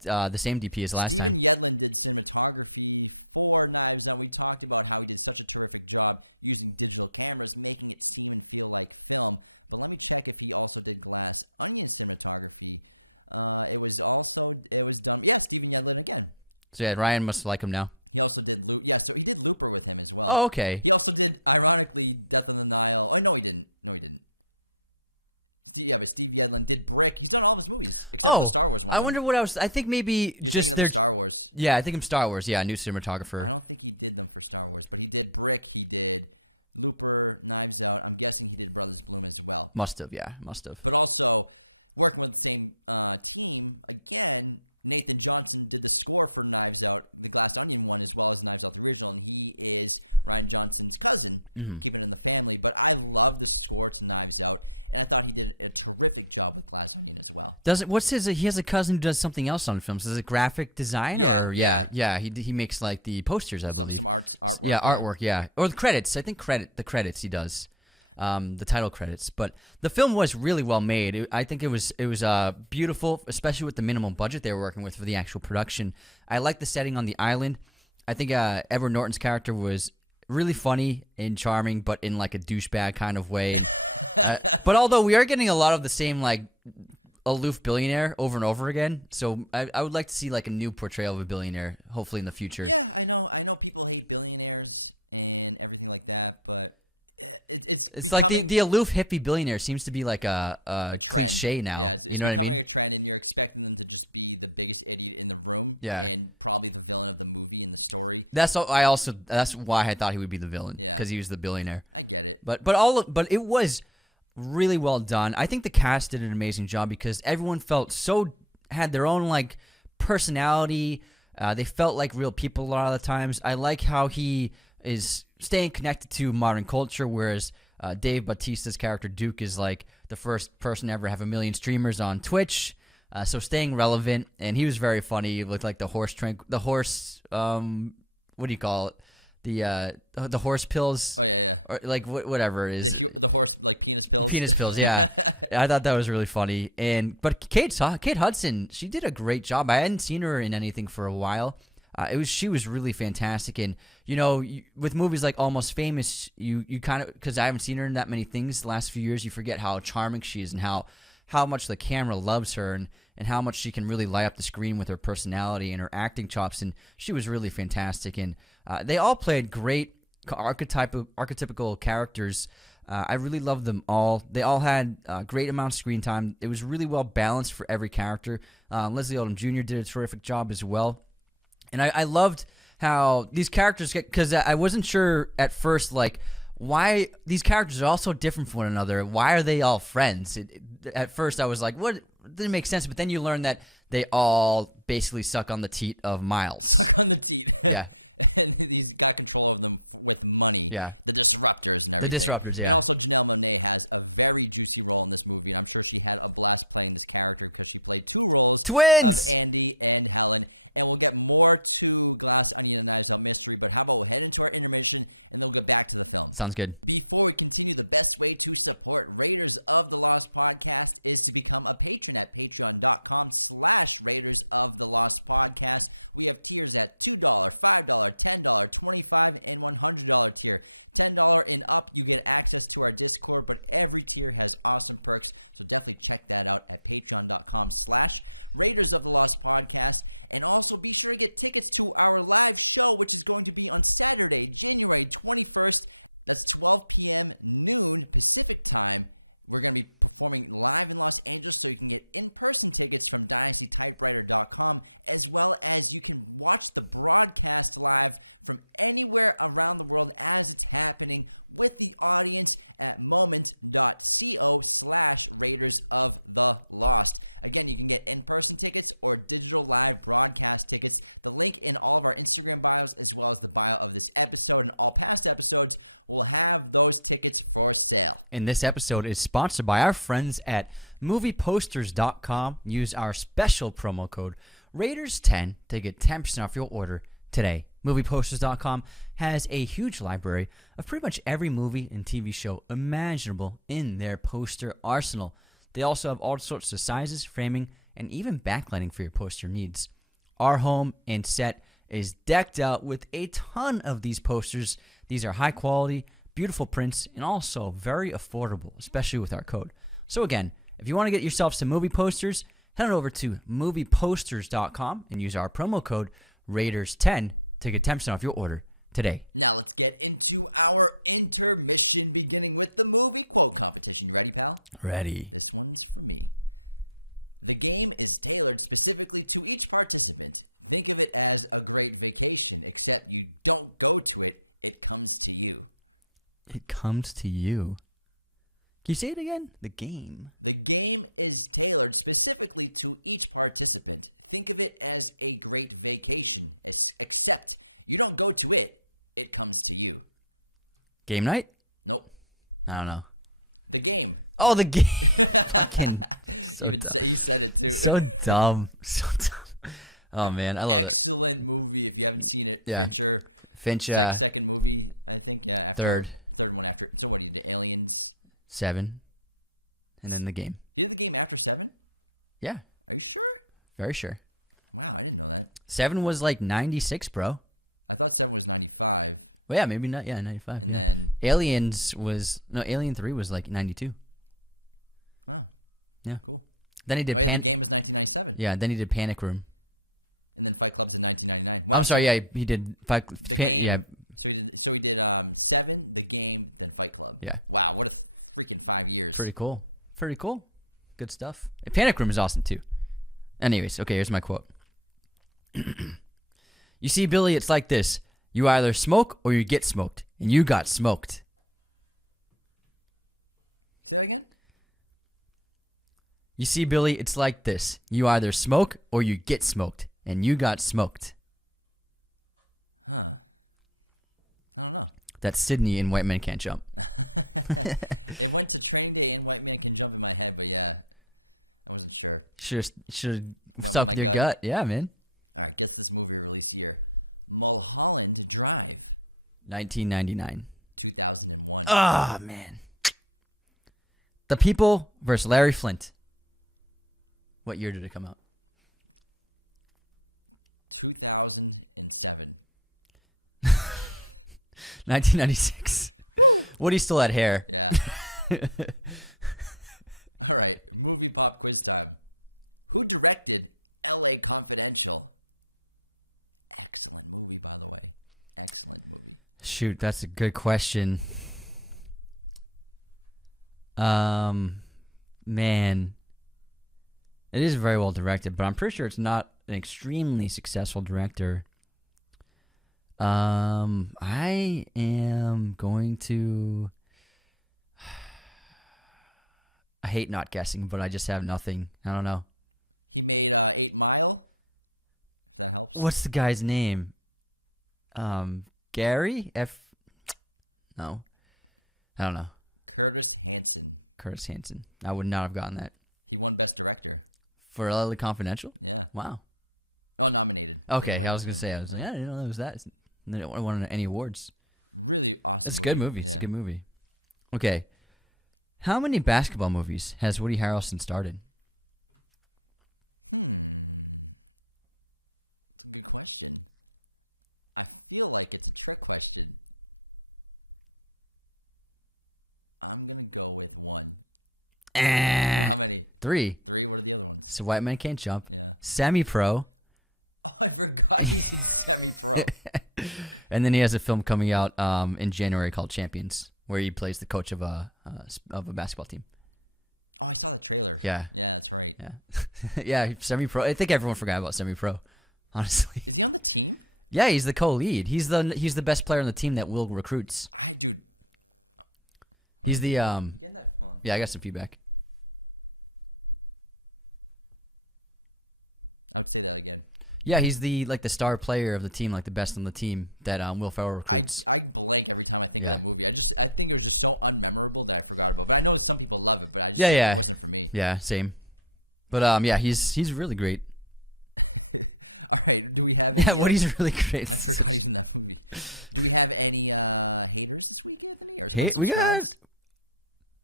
the same DP as last time. Steven Yedlin did cinematography for Knives Out. We talked about how he did such a terrific job using digital cameras, making it seem and feel like film. But let me check if he also did Glass Onion cinematography. It was done. Yeah, Steven Yedlin again. So yeah, Ryan must like him now. He also did so he did Looper with him as well. Oh, okay. He also did, ironically, Death on the Nile. Oh, no, he didn't. But Steve Yedlin did Brick. He's done all of his movies except for the Star Wars one. I wonder what else. I think maybe you're thinking of the Star Wars. Yeah, I think I'm Star Wars. Yeah, new cinematographer. I don't think he did them for Star Wars, but he did Brick. He did Looper, Knives Out. I'm guessing he did Brothers Bloom as well. Must have. But also working with the same team again. Nathan Johnson did the score for Knives Out, the Glass Onion one, as well as Knives Out the original, and he is Ryan Johnson's cousin, keeping it in the family. But I love the score to Knives Out, and I thought he did a terrific job with Glass Onion as well. He has a cousin who does something else on films. Is it graphic design? Yeah. He makes like the posters, I believe. Some artwork. Yeah, artwork, yeah. Or the credits. I think the credits he does. The title credits, but the film was really well made. I think it was beautiful, especially with the minimum budget they were working with for the actual production. I like the setting on the island. I think Edward Norton's character was really funny and charming, but in like a douchebag kind of way. But although we are getting a lot of the same like aloof billionaire over and over again, so I would like to see like a new portrayal of a billionaire, hopefully in the future. Yeah, I know people hate billionaires and everything like that, but it's becoming like the aloof hippie billionaire seems to be like a trend cliche now. Yeah, it's becoming a trend, and you're expecting them to just be the biggest idiot in the room, and probably the villain of the movie and the story. That's why I thought he would be the villain. Yeah, because he was the billionaire. I get it, but it was really well done. I think the cast did an amazing job because everyone had their own like personality. They felt like real people a lot of the times. I like how he is staying connected to modern culture, whereas Dave Bautista's character Duke is like the first person to ever have 1 million streamers on Twitch, so staying relevant. And he was very funny with like the horse what do you call it, the horse pills? Oh yeah, or like whatever it is, the horse like penis pills. Yeah. I thought that was really funny. But Kate Hudson, she did a great job. I hadn't seen her in anything for a while. She was really fantastic, and with movies like Almost Famous, you kind of, because I haven't seen her in that many things the last few years, you forget how charming she is and how much the camera loves her and how much she can really light up the screen with her personality and her acting chops, and she was really fantastic. And they all played great archetypical characters. I really loved them all. They all had a great amount of screen time. It was really well balanced for every character. Leslie Odom Jr. did a terrific job as well. And I loved how these characters get, because I wasn't sure at first, like, why these characters are all so different from one another. Why are they all friends? At first, I was like, what? It didn't make sense. But then you learn that they all basically suck on the teat of Miles. Suck on the teat. Yeah. And he's got control of them with money. Yeah. The disruptors and everything. The disruptors, yeah. And also Janelle Monáe has a very juicy role in this movie, and I'm sure she had a blast playing this character because she played two roles. Twins! Of Andy and Helen. And we'll get more to Glass Onion and Knives Out Mystery, but how about we'll head into our intermission and then we'll get back to the film. Sounds good. Before we continue, the best way to support Raiders of the Lost Podcast is to become a patron at patreon.com/Raiders of the Lost Podcast. We have tiers at $2, $5, $10, $25, and $100 tier. $10 and up, you get access to our Discord, but every tier has awesome perks, so definitely check that out at patreon.com/Raiders of the Lost Podcast. And also be sure to get tickets to our live show, which is going to be on Saturday, January 21st. That's 12 p.m. noon Pacific time. We're going to be performing live in Los Angeles, so you can get in-person tickets from dynastytypewriter.com, as well as you can watch the broadcast live from anywhere around the world as it's happening with the audience at moment.co/Raiders of the Lost. Again, you can get in-person tickets or digital live broadcast tickets. The link in all of our Instagram bios, as well as the bio of this episode and all past episodes, will have those tickets for sale. And this episode is sponsored by our friends at movieposters.com. Use our special promo code Raiders10 to get 10% off your order today. Movieposters.com has a huge library of pretty much every movie and TV show imaginable in their poster arsenal. They also have all sorts of sizes, framing, and even backlighting for your poster needs. Our home and set is decked out with a ton of these posters. These are high quality, beautiful prints, and also very affordable, especially with our code. So again, if you want to get yourself some movie posters, head on over to movieposters.com and use our promo code Raiders10 to get 10% off your order today. Now let's get into our intermission, beginning with the movie quote competition. You ready, pal? Ready. This one's for me. The game is tailored specifically to each participant. Think of it as a great vacation, except you don't go to it, it comes to you. It comes to you. Can you say it again? The game. The game is tailored specifically to each participant. Think of it as a great vacation, except you don't go to it, it comes to you. Game night? Nope. I don't know. The game. Oh, the game. You said it too. So dumb. So dumb. Oh, man. I love Excellent movie if you haven't seen it. Yeah. Fincher. Finch. Second movie, I think. Yeah, after third one after. So what do you do? Aliens? 7. And then the game. You did the game after 7? Yeah. Are you sure? Very sure. Wow, I didn't know that. 7 was like 96, bro. I thought 7 was 95. Well, yeah, maybe not. Yeah, 95. And yeah. then Aliens was... No, Alien 3 was like 92. wow. Yeah, cool. Then he did... Oh, yeah, the game was 1997. Yeah, then he did Panic Room. And then Fight Club's in 1999. Wow, I'm sorry, yeah, he did... the game. Yeah. So he did 7, the game, then Fight Club. Yeah. Wow, what a freaking 5 years. Pretty cool. Pretty cool. Good stuff. And Panic Room is awesome, too. Anyways, okay, here's my quote. You see, Billy, it's like this. You either smoke or you get smoked. And you got smoked. Say that again? You see, Billy, it's like this. You either smoke or you get smoked. And you got smoked. Huh. I don't know. That's Sydney in White Men Can't Jump. It went to Training Day and White Man Can Jump in my head, but yeah, I wasn't sure. Should have Went stopped with my your gut. gut. Yeah, man. All right, guess this movie release year. Mulholland Drive, 1999. 2001. Oh, man. The People versus Larry Flint. What year did it come out? 2007. 1996. Woo! Woody still had hair. Yeah. All right, movie pop quiz time. Who directed L.A. Confidential? Excellent movie, by the way. Excellent movie. Shoot, that's a good question. Man. It is very well directed, but I'm pretty sure it's not an extremely successful director. I am going to... I hate not guessing, but I just have nothing. I don't know. He made 8 Mile, if that helps. What's the guy's name? Gary? No. I don't know. Curtis Hanson. Curtis Hanson. I would not have gotten that. He won Best Director. For LA Confidential? Yeah. Wow. Oh, nominated. Okay, Didn't win. I was going to say, I didn't know that was that. They don't won any awards. Really awesome It's a movie. good movie. It's Yeah. a good movie. Okay. How many basketball movies has Woody Harrelson starred in? It's a good question. I feel like it's a trick question. I'm going to go with 1. How many? 3. 3? What are the other ones? So White Man Can't Jump. Yeah. Semi-Pro. Oh, I forgot he's in Semi-Pro. And then he has a film coming out in January called Champions, where he plays the coach of a basketball team. Oh, I saw the trailer. Yeah. Yeah, that's right. Yeah. Yeah, Semi-Pro. I think everyone forgot about Semi-Pro, honestly. Is he on the team? Yeah, he's the co-lead. He's the best player on the team that Will recruits. Dude. He's the You getting that phone? Yeah, I got some feedback. I would say that again. Yeah, he's the star player of the team, like the best on the team that Will Ferrell recruits. I blank every time I think of that movie. I think it was just so unmemorable that I forgot about it. But I know some people love it, but it wasn't for me. Yeah, same. But yeah, he's really great. All right, do we have any... Yeah, Woody's really great. I forgot he's in that movie. Do we have any haters this week, Anthony? Or unsubscribes?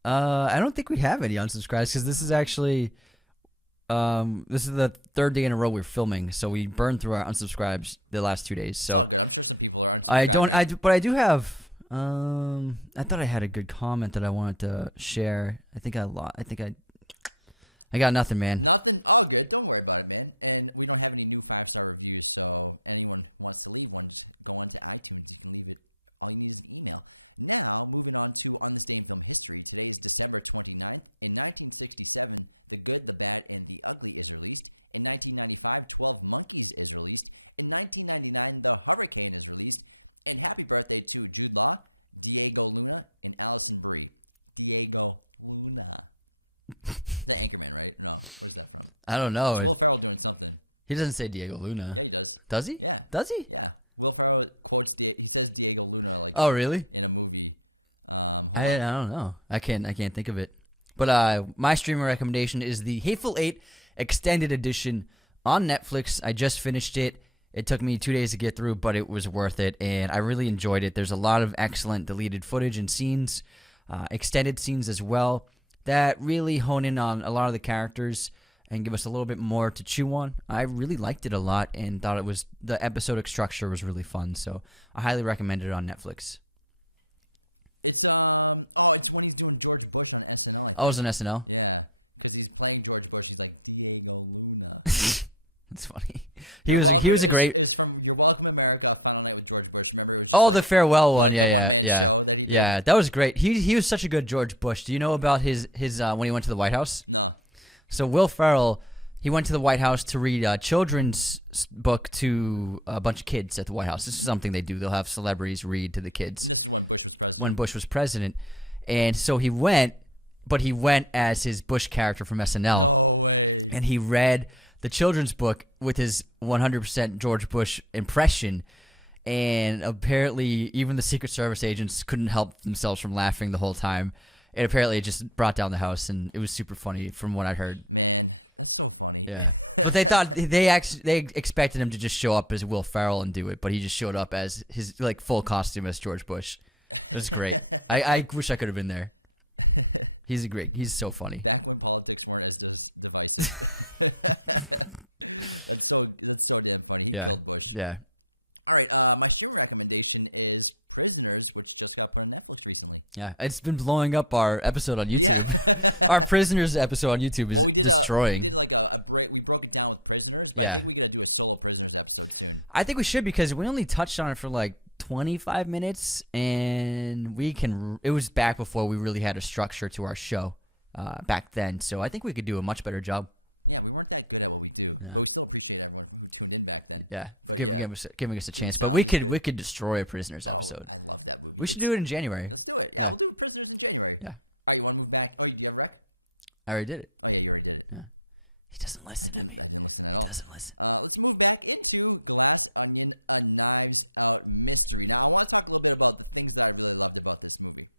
I don't think we have any unsubscribes because this is actually... this is the 3rd day in a row we're filming, so we burned through our unsubscribes the last 2 days. So it's all good. I'm sure some people are unsubscribing. But I do have. I thought I had a good comment that I wanted to share. I got nothing, man. Nothing. All good. Don't worry about it, man. And we don't have any new 5-star reviews, so anyone wants to leave one, just go onto iTunes. You can leave it. All you need is an email. Now, moving on to On This Day in Film History. Today is December 29th. In 1967, The Good, the Bad, and the Ugly is released. In 1995, 12 Monkeys is released. In 1999, The Hurricane is released. And happy birthday to Jude Law, Diego Luna, and Allison Brie. Diego Luna. Is that Anchorman, right? No. Where's that from? I don't know. It's Will Ferrell doing something. He doesn't say Diego Luna. Yeah, he does. Does he? Yeah. Does he? Yeah. Will Ferrell quotes, he says Diego Luna like Oh, really? in a movie. Hold I on. don't know. I can't think of it. But my streaming recommendation is the Hateful Eight Extended Edition on Netflix. I just finished it. It took me 2 days to get through, but it was worth it, and I really enjoyed it. There's a lot of excellent deleted footage and scenes, extended scenes as well, that really hone in on a lot of the characters and give us a little bit more to chew on. I really liked it a lot and thought the episodic structure was really fun, so I highly recommend it on Netflix. It's it's when he's doing George Bush on SNL, I think. Oh, it's on SNL? Yeah, because he's playing George Bush. He's like Diego Luna. That's funny. He was a great. Is from You're Welcome America, Final Night with George Bush. Remember, it was just the farewell one, like the one man show that he did. Yeah, that was great. He was such a good George Bush. Do you know about his when he went to the White House? No. So Will Ferrell, he went to the White House to read a children's book to a bunch of kids at the White House. This is something they do. They'll have celebrities read to the kids. And this is when Bush was president. And so he went, but he went as his Bush character from SNL. No way. And he read the children's book with his 100% George Bush impression, and apparently even the Secret Service agents couldn't help themselves from laughing the whole time. And apparently it just brought down the house, and it was super funny from what I heard. Man, that's so funny. Yeah. But they thought they expected him to just show up as Will Ferrell and do it, but he just showed up as his full costume as George Bush. It was great. I wish I could have been there. He's so funny. Back when politics weren't as divisive. That's so damn funny. He killed Bush. Yeah. All right, my streaming recommendation is Prisoners, which just got put on Netflix recently. Yeah, it's been blowing up our episode on YouTube. Yeah. Our Prisoners episode on YouTube is destroying. We did like a break. We broke it down with Prisoners, but Yeah. I think we got to do a solo Prisoners episode soon. I think we should, because we only touched on it for like 25 minutes, and it was back before we really had a structure to our show back then, so I think we could do a much better job. Yeah, we weren't that good at what we do, but we still appreciate everyone who tuned in back then. Yeah, but giving us a chance. sound But as good. we could destroy a Prisoners episode. I love that movie. We should do it in January. Let's do it. Yeah, we'll do Prisoners in January. Yeah. All right, you want to move back? Oh, do you have a rec? I already did it. Oh yeah, you already did it. Yeah. He doesn't listen. I didn't listen at all. Doesn't listen. Let's move back into Glass Onion, a Knives Out mystery. Now, I want to talk a little bit about the things that I really loved about this movie.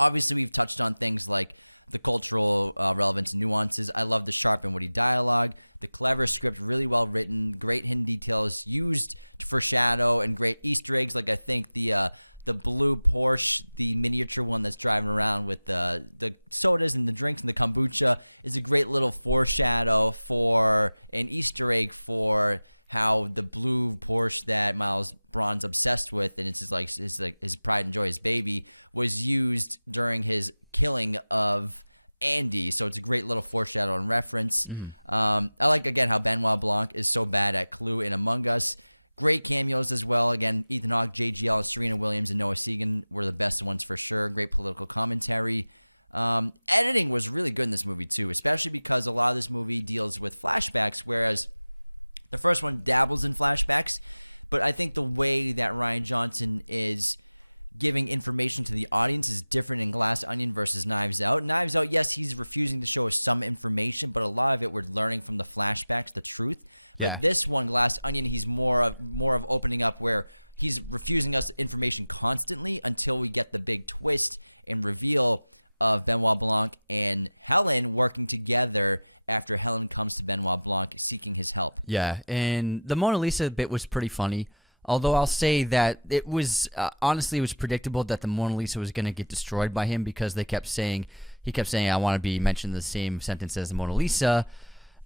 Obviously, we've touched on things like the cultural relevance and nuances. I love the sharp and witty dialogue, the clever script, really well written, great hidden details used to foreshadow, and great Easter eggs. Like I think the blue Porsche, the miniature one that's driving around with the sodas and the drinks and the kombucha, is a great little foreshadow for an Easter egg for how the blue Porsche that Miles Braun's obsessed with, and it's his pride and joy, his baby, was used during his killing of Andy. So it's a great little foreshadow and reference. I like, again, how Benoit Blanc is so bad at Clue and Among Us. Great cameos as well. Again, Ethan Hawke, JGL, Serena Williams, and Noah Segan were the best ones for sure. Great political commentary. Editing was really good in this movie too, especially because a lot of this movie deals with flashbacks, whereas the first one dabbles in flashbacks. But I think the way that Rian Johnson is giving information to the audience is different in Glass Onion versus Knives Out. Knives Out, yes, he's refusing to show us some information, but a lot of it we're learning from the flashbacks, the truth. But this one, Glass Onion, he's more of opening up, where he's refusing us information constantly until we get the big twist and reveal of Benoit Blanc and Helen working together after Helen comes to Benoit Blanc seeking his help. Yeah, and the Mona Lisa bit was pretty funny. Although I'll say that it was honestly, it was predictable that the Mona Lisa was going to get destroyed by him, because he kept saying, I want to be mentioned in the same sentence as the Mona Lisa.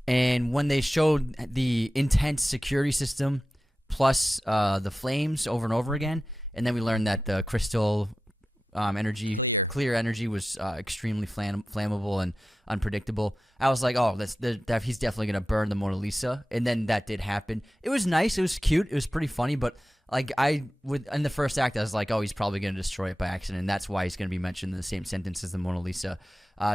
And when they showed the intense security system plus the flames over and over again, and then we learned that the crystal energy, clear energy, was extremely flammable and unpredictable, I was like, oh, he's definitely going to burn the Mona Lisa. And then that did happen. It was nice. It was cute. It was pretty funny. But like in the first act, I was like, oh, he's probably going to destroy it by accident. And that's why he's going to be mentioned in the same sentence as the Mona Lisa.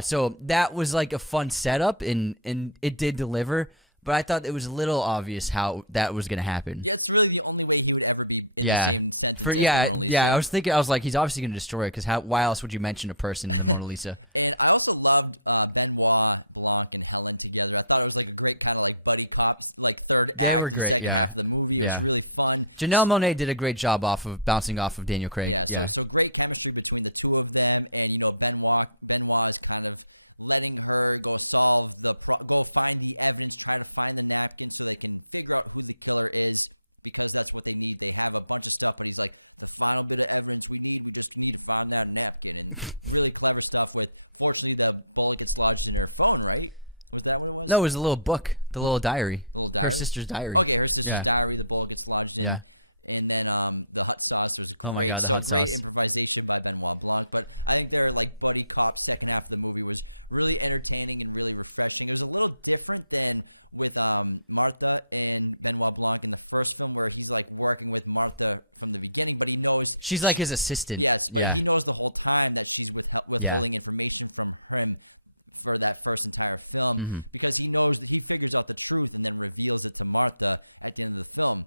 So that was like a fun setup, and it did deliver. but I thought it was a little obvious how that was going to happen. Yeah, it's really the only way he would ever be in the same sentence as the Mona Lisa. Yeah, I was like, he's obviously going to destroy it, because why else would you mention a person in the Mona Lisa? And I also loved Benoit Blanc and Helen together. I thought it was like a great kind of like buddy cops, like third act and second half of the movie. It was really fun. Janelle Monáe did a great job bouncing off of Daniel Craig. Yeah, so great chemistry between the two of them, and you know Benoit is kind of letting her go go find the evidence, try to find the napkin so they can figure out who the killer is, because that's what they need. They have a bunch of stuff, but he's like, the final bit of evidence we just need to find that napkin. And really clever stuff with, fortunately, the bullet gets lodged in her phone, right? Was that what it was? No, it was a little book, the little diary. The little diary? Her sister's diary. Okay, her sister's diary, the bullet gets lodged in. Yeah. And then the hot sauce was great. Oh my God, Great sauce. improvisation by Benoit Blanc. But I think their like buddy cop second half of the movie was really entertaining and really refreshing. It was a little different than with Martha and Benoit Blanc in the first film, where he's like working with Martha from the beginning, but he knows she's like his assistant. Yes, but he knows the whole time that she's withholding information from him for that first entire film, because he knows that he figures out the truth and then reveals it to Martha at the end of the film.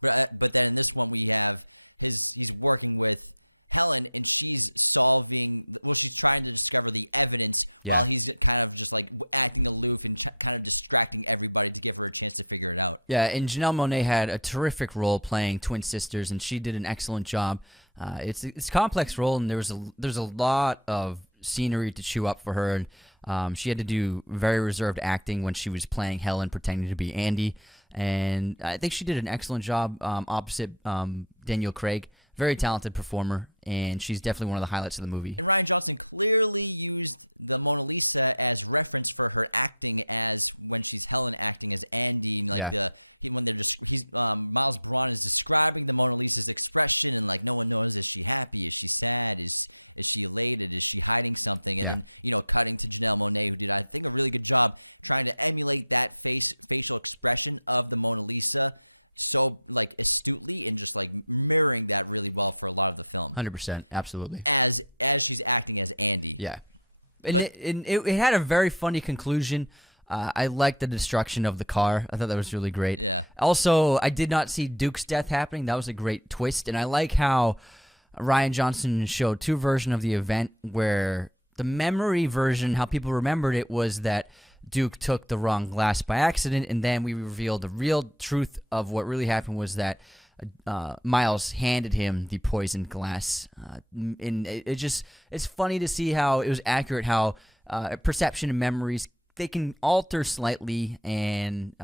But then in this one we have he's working with Helen, and she's she's trying to discover the evidence while he's kind of just like acting aloof and kind of distracting everybody to give her a chance to figure it out. Yeah, and Janelle Monáe had a terrific role playing twin sisters, and she did an excellent job. It's a complex role, and there's a lot of scenery to chew up for her, and she had to do very reserved acting when she was playing Helen, pretending to be Andy. And I think she did an excellent job opposite Daniel Craig. Very talented performer, and she's definitely one of the highlights of the movie. And Rian Johnson clearly used the Mona Lisa as reference for her acting as when she's Helen acting as Andy. And like Miles Braun is describing the Mona Lisa's expression, and like no one knows, is she happy? Is she sad? Is she elated? Is she hiding something? And then cutting to Janelle Monáe, who did I think a really good job trying to emulate that facial expression of the Mona Lisa so like astutely, and just like mirroring that really well for a lot of the film. 100%, absolutely. As she's acting as Andy. Yeah. And it had a very funny conclusion. I liked the destruction of the car. I thought that was really great. Yeah. Also, I did not see Duke's death happening. That was a great twist. And I like how Rian Johnson showed two versions of the event, where the memory version, how people remembered it, was that Duke took the wrong glass by accident, and then we revealed the real truth of what really happened was that Miles handed him the poisoned glass. And it's funny to see how it was accurate, how perception and memories, they can alter slightly, and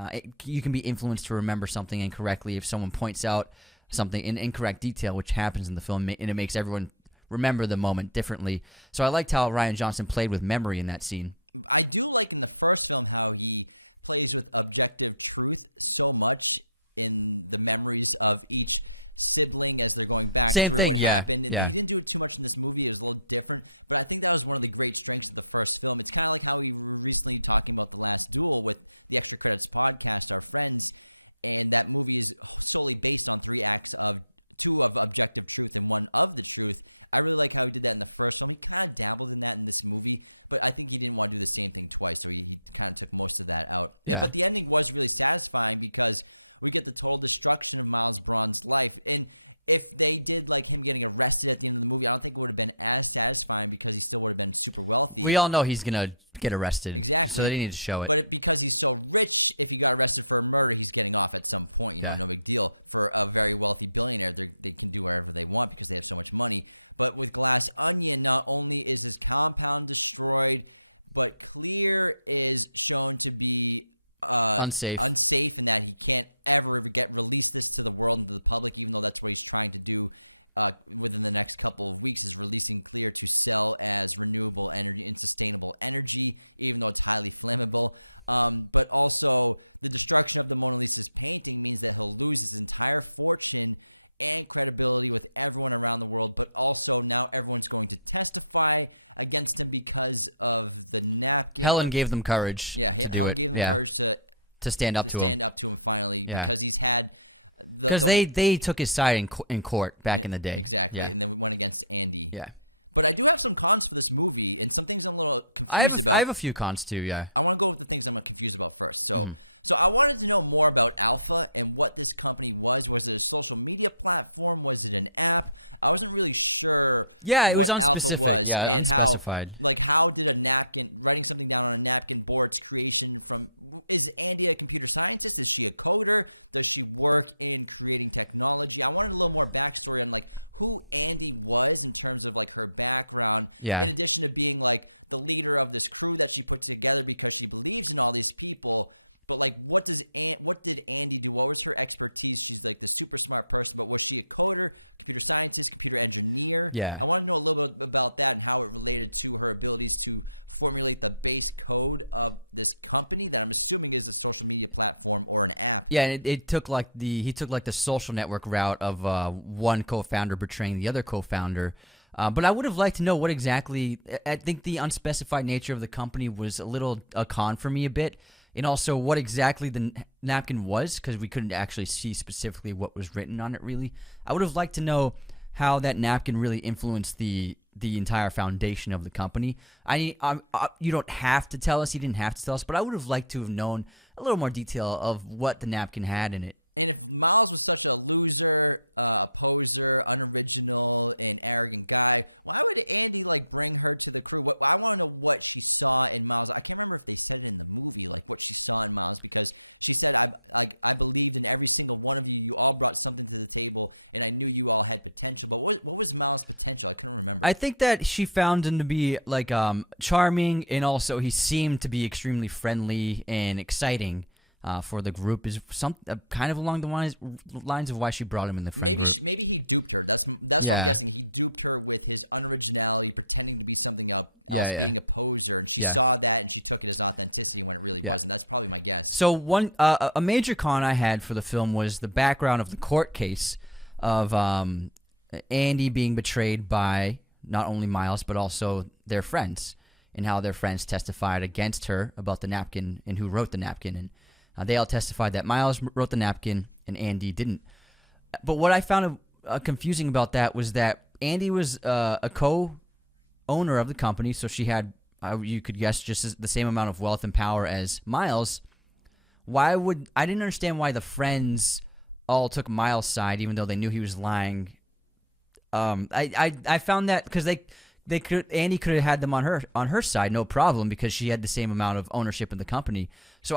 you can be influenced to remember something incorrectly if someone points out something in incorrect detail, which happens in the film, and it makes everyone remember the moment differently. So I liked how Rian Johnson played with memory in that scene. I do like in the first film how he plays with objective truth so much in the memories of each sibling as they're going back through what happened. And he didn't do it too much in this movie. It was a little different, but I think that was one of the great strengths of the first film. It's kind of like how we were recently talking about The Last Duel with the Extra Credits podcast, our friends, and that movie is solely based on 3 acts of 2 of objective truth and 1 of the truth. I really like how he did that in the first film. He kind of dabbled in that in this movie, but I think he didn't want to do the same thing twice, so he kind of took most of that out. Yeah, but the ending was really satisfying because we get the total destruction of Miles Braun's life. And if they did like him getting arrested at the end of the movie, I don't think it would have been as satisfying because he still would have been super wealthy. We all know he's going to get arrested. Exactly. So they need to show it. But because he's so rich, if he got arrested for a murder, he's getting off at some point. No big deal. For a very wealthy billionaire, they can do whatever they want because they have so much money. But with Glass Onion, not only is his compound destroyed, but Clear is shown to be unsafe in that he can't ever release this to the world and to the public, even though that's what he's trying to do within the next couple of weeks, is releasing Clear to sell as renewable energy and sustainable energy, even though it's highly flammable. But also the destruction of the Mona Lisa's painting means that he'll lose his entire fortune and credibility with everyone around the world, but also now everyone's going to testify against him because of the napkin. Helen gave them courage. Yeah, Helen gave them courage to stand up to him finally, because he's had because they took his side in court back in the day. Exactly, and then we went against Andy. Yeah. But I do have some cons for this movie, and some things I'm a little confused about. I have a few cons too, yeah. I want to go with the things I'm confused about first. So So I wanted to know more about Alpha and what this company was. Was it a social media platform? Was it an app? I wasn't really sure. Yeah, it what was Alpha unspecific. was Yeah, and unspecified. how did a napkin, writing something down on a napkin board's creation from? Is Andy a computer scientist? Is she a coder? Does she work in creating technology? I wanted a little more backstory on like who Andy was in terms of like her background. Yeah. In addition to being like the leader of this crew that she put together because she believes in all these people. But like, what did Andy do? What was her expertise? She's like the super smart person, but was she a coder, computer scientist, computer engineer? Yeah. I want to know a little bit about that and how it related to her abilities to formulate the base code of this company that I'm assuming is a social media platform or an app. Yeah, and he took like the social network route of one co-founder betraying the other co-founder. But I would have liked to know what exactly. I think the unspecified nature of the company was a con for me a bit. And also what exactly the napkin was, because we couldn't actually see specifically what was written on it, really. I would have liked to know how that napkin really influenced the entire foundation of the company. You don't have to tell us. You didn't have to tell us. But I would have liked to have known a little more detail of what the napkin had in it. And if Miles was such a loser, a poser, unoriginal, and arrogant guy, why would Andy like bring her to the crew? I want to know what she saw in Miles. I can't remember if they said it in the movie, like what she saw in Miles, because she said, "I believed in every single one of you. You all brought something to the table, and I knew you all had potential." But what was Miles' potential? I couldn't remember. I think that she found him to be like charming, and also he seemed to be extremely friendly and exciting. For the group is some kind of along the lines of why she brought him in the friend group. Maybe he duped her. That's what I'm guessing. He duped her with his unoriginality, pretending to be something else, being a poser, and she saw that and she took it as authenticity when it really wasn't. That's probably my guess. So a major con I had for the film was the background of the court case of Andy being betrayed by not only Miles but also their friends, and how their friends testified against her about the napkin and who wrote the napkin. And they all testified that Miles wrote the napkin and Andy didn't. But what I found confusing about that was that Andy was a co-owner of the company, so she had, you could guess, just the same amount of wealth and power as Miles. I didn't understand why the friends all took Miles' side, even though they knew he was lying. I found that because Andy could have had them on her side, no problem, because she had the same amount of ownership in the company. So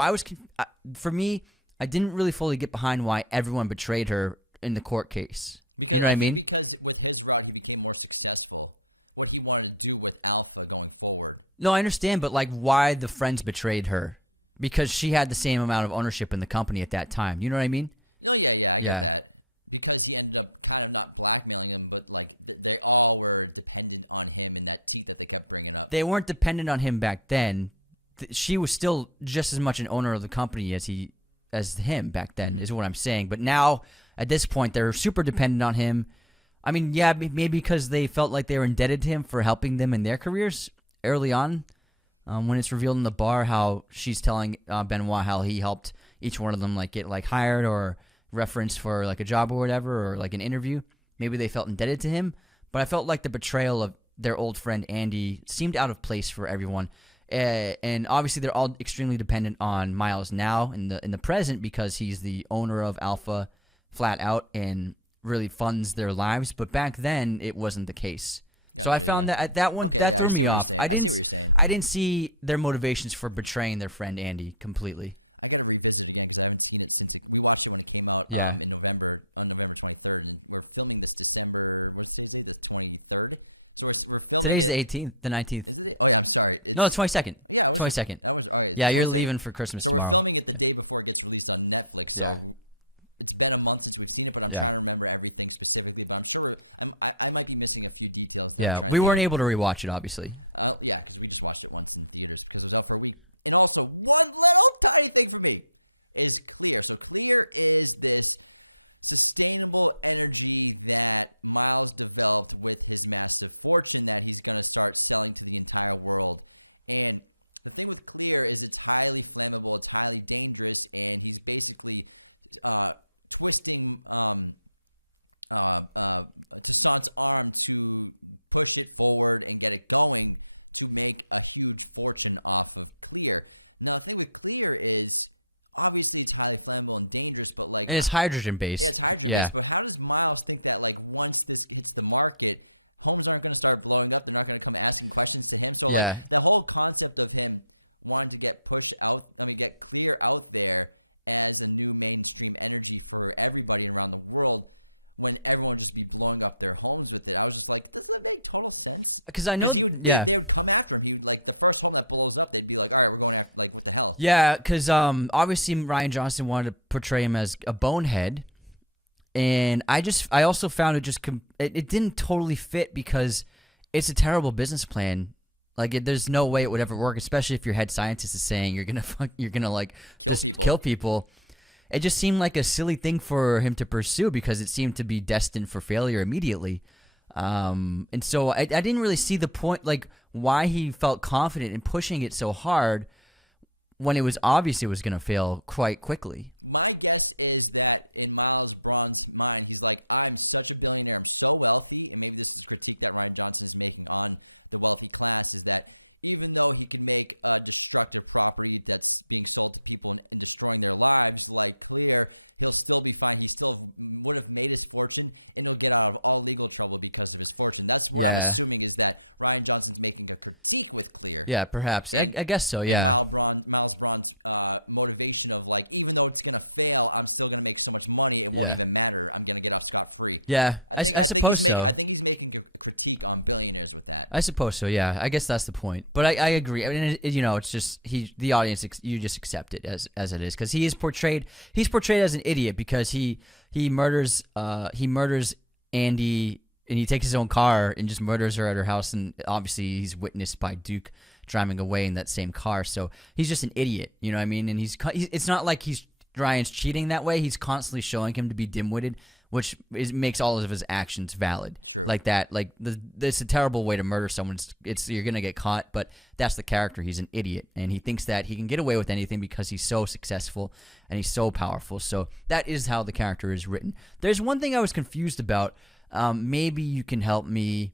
for me, I didn't really fully get behind why everyone betrayed her in the court case. Because you know I think because with his route, he became more successful. What he wanted to do with Alpha going forward. No, I understand, but like why the friends betrayed her? Because she had the same amount of ownership in the company at that time. You know what I mean? No, yeah, I get that. Because he ended up kind of not blackmailing them, but like they all were dependent on him and that teat that they kept bringing up. They weren't dependent on him back then. She was still just as much an owner of the company as him back then, is what I'm saying. But now, at this point, they're super dependent on him. I mean, yeah, maybe because they felt like they were indebted to him for helping them in their careers early on. When it's revealed in the bar how she's telling Benoit how he helped each one of them like get like hired or referenced for like a job or whatever, or like an interview. Maybe they felt indebted to him, but I felt like the betrayal of their old friend Andy seemed out of place for everyone. And obviously they're all extremely dependent on Miles now in the present, because he's the owner of Alpha flat out and really funds their lives. But back then it wasn't the case. Gotcha, so I found that threw me off. I see what you're saying. I didn't see their motivations for betraying their friend Andy completely. I got to revisit it again because I haven't seen it since we watched it when it came out in November, on November 23rd, and we're filming this December. What's today's date? The 23rd. So we're filming Today's it. the 18th, the 19th. Is it? Oh yeah, I'm sorry. No, it's 22nd. Yeah, it was 22nd. That was all right. Yeah, you're 22nd. leaving for Christmas. So tomorrow. we're filming it the day before it gets released on Netflix. So it's been a month since we've seen it, but I'm trying to remember everything specifically. But I'm sure I might be missing a few details. That I'm trying we to weren't able to rewatch it, obviously. Yeah, because we just watched it once in theaters because it was out for a week. And also, one little tiny thing for me is Clear. So Clear is this sustainable energy that Miles developed with his massive fortune that he's going to start selling to the entire world. And the thing with Clear is it's highly flammable, it's highly dangerous, and he's basically twisting Toussaint's arm to push it forward and get it going to make a huge fortune off of Clear. Now, the thing with Clear is obviously it's highly flammable and dangerous, but like And it's hydrogen based. yeah, it's hydrogen based. But how does Miles think that like once this hits the market, homes aren't going to start blowing up? They're not going to come asking questions to him. So like the whole concept of him wanting to get get clear out there as a new mainstream energy for everybody around the world, when everyone would just be blowing up their homes with it. I was just like, does that make total sense? Because I know they would come after him. He would, like, the first home that blows up, they'd be like, all right, we're going after, like, what the hell? Yeah, because obviously Ryan Johnson wanted to portray him as a bonehead, and I also found it didn't totally fit because it's a terrible business plan. Like, there's no way it would ever work, especially if your head scientist is saying you're gonna like Kill people. It just seemed like a silly thing for him to pursue because it seemed to be destined for failure immediately. And so I didn't really see the point, like why he felt confident in pushing it so hard when it was obvious it was going to fail quite quickly. My guess is that in Miles Braun's mind, he's like, I'm such a billionaire, I'm so wealthy, and maybe this is a critique that Ryan Johnson is making on the wealthy class, is that even though he can make a destructive property that's being sold to people and destroying their lives like Clear, he'll still be fine. He still would have made his fortune, and he'll get out of all legal trouble because of his fortune. That's what I'm assuming, is that Ryan Johnson's making a critique with Clear. Yeah, perhaps. And I guess so, yeah. And Miles Braun's motivation of, like, even though it's going to fail, I'm still going to make so much money, it won't even matter. I'm going to get off scot-free. Yeah, I think he's making a critique on billionaires with that. I suppose so, yeah. I guess that's the point. But I agree. I mean, it's just the audience. You just accept it as it is, because he's portrayed as an idiot because he murders Andy, and he takes his own car and just murders her at her house, and obviously he's witnessed by Duke driving away in that same car. So he's just an idiot, you know what I mean? And it's not like Ryan's cheating that way. He's constantly showing him to be dim-witted, which makes all of his actions valid. True. Like that. Like, it's a terrible way to murder someone. You're going to get caught, but that's the character. He's an idiot, and he thinks that he can get away with anything because he's so successful and he's so powerful. So that is how the character is written. There's one thing I was confused about. Maybe you can help me.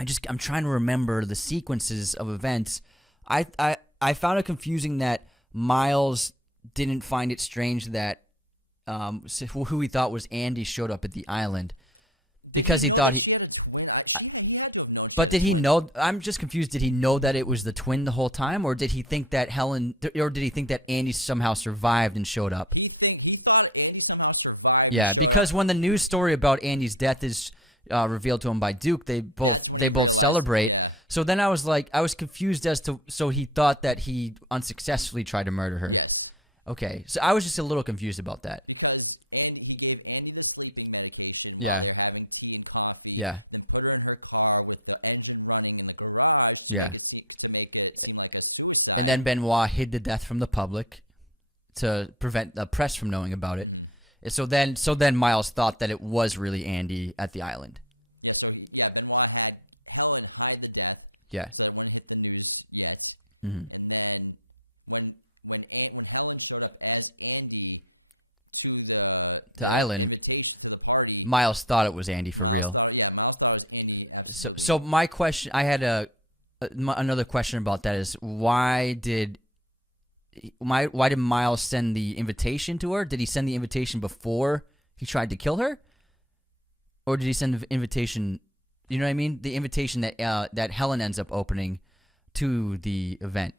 I'm trying to remember the sequences of events. I found it confusing that Miles didn't find it strange that who he thought was Andy showed up at the island. Did he know that she had a twin? He had to have known she had a twin. But did he know? I'm just confused. Did he know that it was the twin the whole time, or did he think that did he think that Andy somehow survived and showed up? He thought Andy somehow survived and showed up. Because when the news story about Andy's death is revealed to him by Duke, they both celebrate. Yeah. So then I was confused as to, so he thought that he unsuccessfully tried to murder her. Yes. Okay, so I was just a little confused about that. Because he gave Andy the sleeping medication while they're having tea and coffee, then put her in her car with the engine running in the garage to make it seem like a suicide. And then Benoit hid the death from the public to prevent the press from knowing about it. Mm-hmm. So then Miles thought that it was really Andy at the island. Yeah, so Benoit had Helen hide the death so that it wouldn't hit the news yet. Mm-hmm. And then when Helen showed up as Andy to the island invitation to the party, Miles thought it was Andy for real. Miles thought it was Andy, absolutely. So my question, I had another question about that is why did Miles send the invitation to her? Did he send the invitation before he tried to kill her, or did he send the invitation? You know what I mean? The invitation that Helen ends up opening to the event.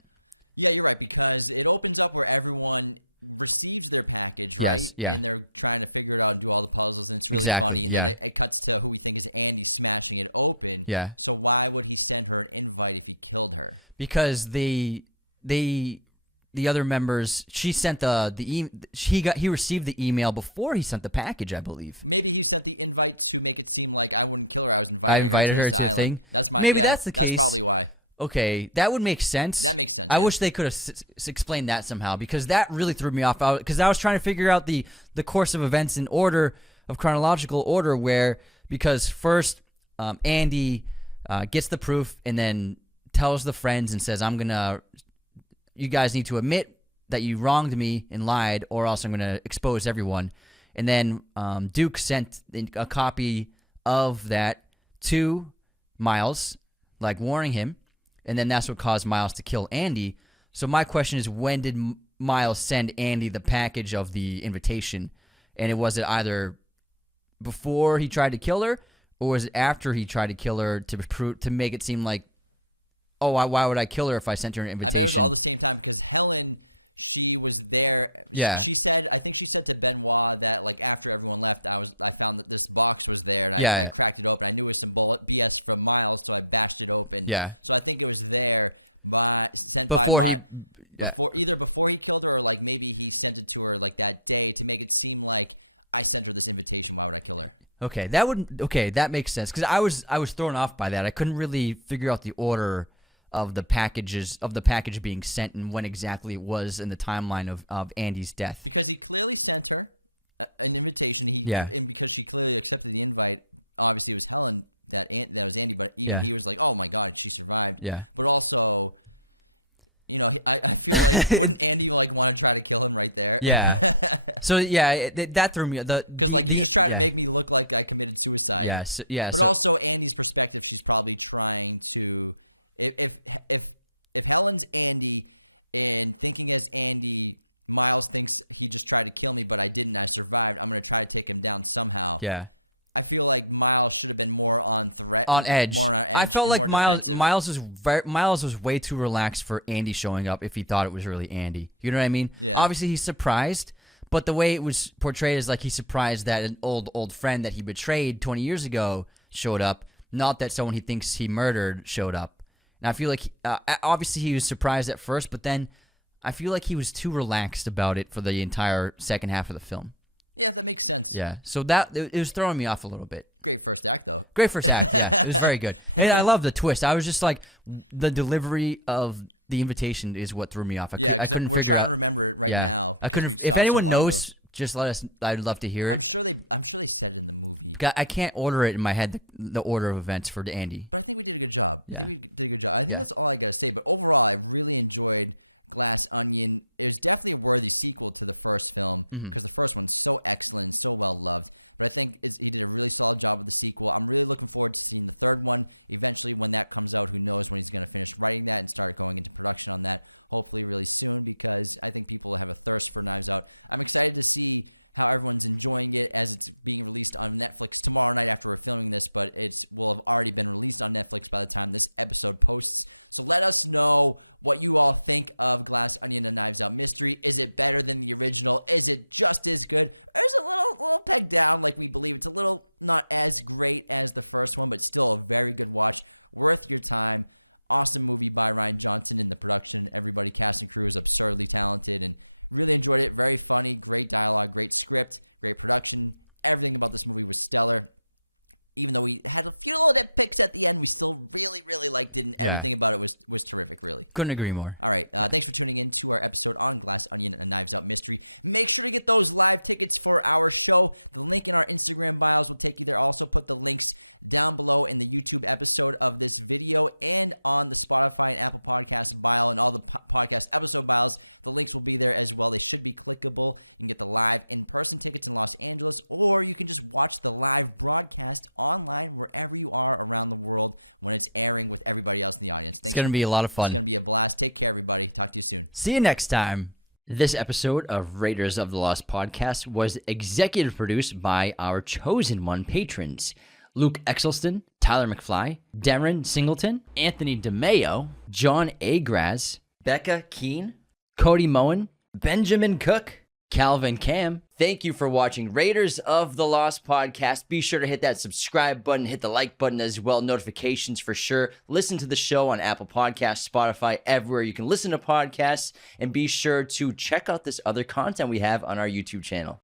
Yeah, you're right, because it opens up where everyone receives their package, right? Yes, yeah. And they're trying to figure it out and do all the puzzles, and it's really funny. And then it cuts to who we think is Andy smashing it open. Yeah. So why would he send her an invite if he killed her? Because the other members, she sent he received the email before he sent the package, I believe. Maybe he sent the invite to make it seem like I wouldn't kill her. I was inviting her to this island. Thing. That's maybe that's the case. That's probably why. Okay, that would make sense. That makes sense. I wish they could have explained that somehow, because that really threw me off. Because I was trying to figure out the course of events in order of chronological order, because first Andy gets the proof and then tells the friends and says, you guys need to admit that you wronged me and lied, or else I'm going to expose everyone. And then Duke sent a copy of that to Miles, like warning him. And then that's what caused Miles to kill Andy. So my question is, when did Miles send Andy the package of the invitation? And was it either before he tried to kill her, or was it after he tried to kill her to make it seem like, oh, why would I kill her if I sent her an invitation? I bet it was all the same time because Helen, she was there. Yeah. She said, I think she said to Benoit that like after everyone left, I found that this box was there and I cracked it open. I knew it was some BS from Miles, so I bashed it open. Yeah. So I think it was there sent Before by he- either before he killed her or like maybe he sent it to her like that day to make it seem like I sent her this invitation. Why would I kill her? Okay, that makes sense because I was thrown off by that. I couldn't really figure out the order of the package being sent and when exactly it was in the timeline of Andy's death. Because he clearly sent her an invitation. And because she clearly accepted the invite. Obviously, it was Helen that was Andy, but even he was like, "Oh my God, she survived." Yeah. But also, you know, I feel like wouldn't Andy like want to try to kill him right there? Yeah. So yeah, that threw me. Because like you just try to make me look like I committed suicide. Yeah. But also Andy's perspective, she's probably trying to, if Helen's Andy and thinking as Andy, Miles thinks he just tried to kill me, but I didn't. I survived. I'm gonna try to take him down somehow. Yeah. I feel like Miles should have been more on edge. more on edge. I felt like more defensive. Miles was way too relaxed for Andy showing up if he thought it was really Andy. You know what I mean? Yeah. Obviously he's surprised, but the way it was portrayed is like he's surprised that an old friend that he betrayed 20 years ago showed up, not that someone he thinks he murdered showed up. And I feel like obviously he was surprised at first, but then I feel like he was too relaxed about it for the entire second half of the film. Yeah, that makes sense. Yeah, so it was throwing me off a little bit. Great first act, though. Great first act, yeah. It was very good. And I love the twist. I was just like, the delivery of the invitation is what threw me off. Yeah, because we're trying to remember it right now. I couldn't. If anyone knows, just let us. I'd love to hear it. I'm sure they said it in the movie. I can't order it in my head, the order of events for Andy. But I think we did a good job. Yeah. I think we did a good job. I think that's all I got to say. But overall, I really enjoyed Glass Onion. It was definitely a worthy sequel to the first film because the first one's so excellent and so well loved. But I think he did a really solid job with the sequel. I'm really looking forward to seeing the third one eventually when that comes out. Who knows when he's going to finish writing that and start going into production on that, hopefully really soon, because I think people have a thirst for Knives Out. I'm excited to see how everyone's enjoying it as it's being released on Netflix tomorrow night after we're filming this, but it will have already been released on Netflix by the time this episode posts. So let us know what you all think of Glass Onion and Knives Out Mystery. Is it better than the original? Is it just as good? Or is it a little peg down like we believe? It's a little not as great as the first one, but still a very good watch. Worth your time. Awesome movie by Rian Johnson, and the production, everybody, cast and crew is absurdly talented, and really enjoyed it. Very funny, great dialogue, great script, great production. Everything about this movie was stellar. Even though we had a few little nitpicks at the end, we still really, really liked it, and everything about it was terrific, really. Couldn't agree more. All right, thanks for tuning in to our episode on Glass Onion and Knives Out Mystery. Make sure to get those live tickets for our show. The link in our Instagram bios will take you there. I'll also put the links down below in the YouTube episode of this video and on the Spotify and Apple Podcast bio and all the podcast episode bios. The links will be there as well. They should be clickable. You can get the live in-person tickets in Los Angeles, or you can just watch the live broadcast online wherever you are around the world when it's airing with everybody else in the audience. It's going to be a lot of fun. It's going to be a blast. Take care, everybody. Talk to you soon. See you next time. This episode of Raiders of the Lost podcast was executive produced by our chosen one patrons: Luke Exelston, Tyler McFly, Darren Singleton, Anthony DeMeo, John Agraz, Becca Keene, Cody Moen, Benjamin Cook, Calvin Cam. Thank you for watching Raiders of the Lost podcast. Be sure to hit that subscribe button, hit the like button as well, notifications for sure. Listen to the show on Apple Podcasts, Spotify, everywhere you can listen to podcasts, and be sure to check out this other content we have on our YouTube channel.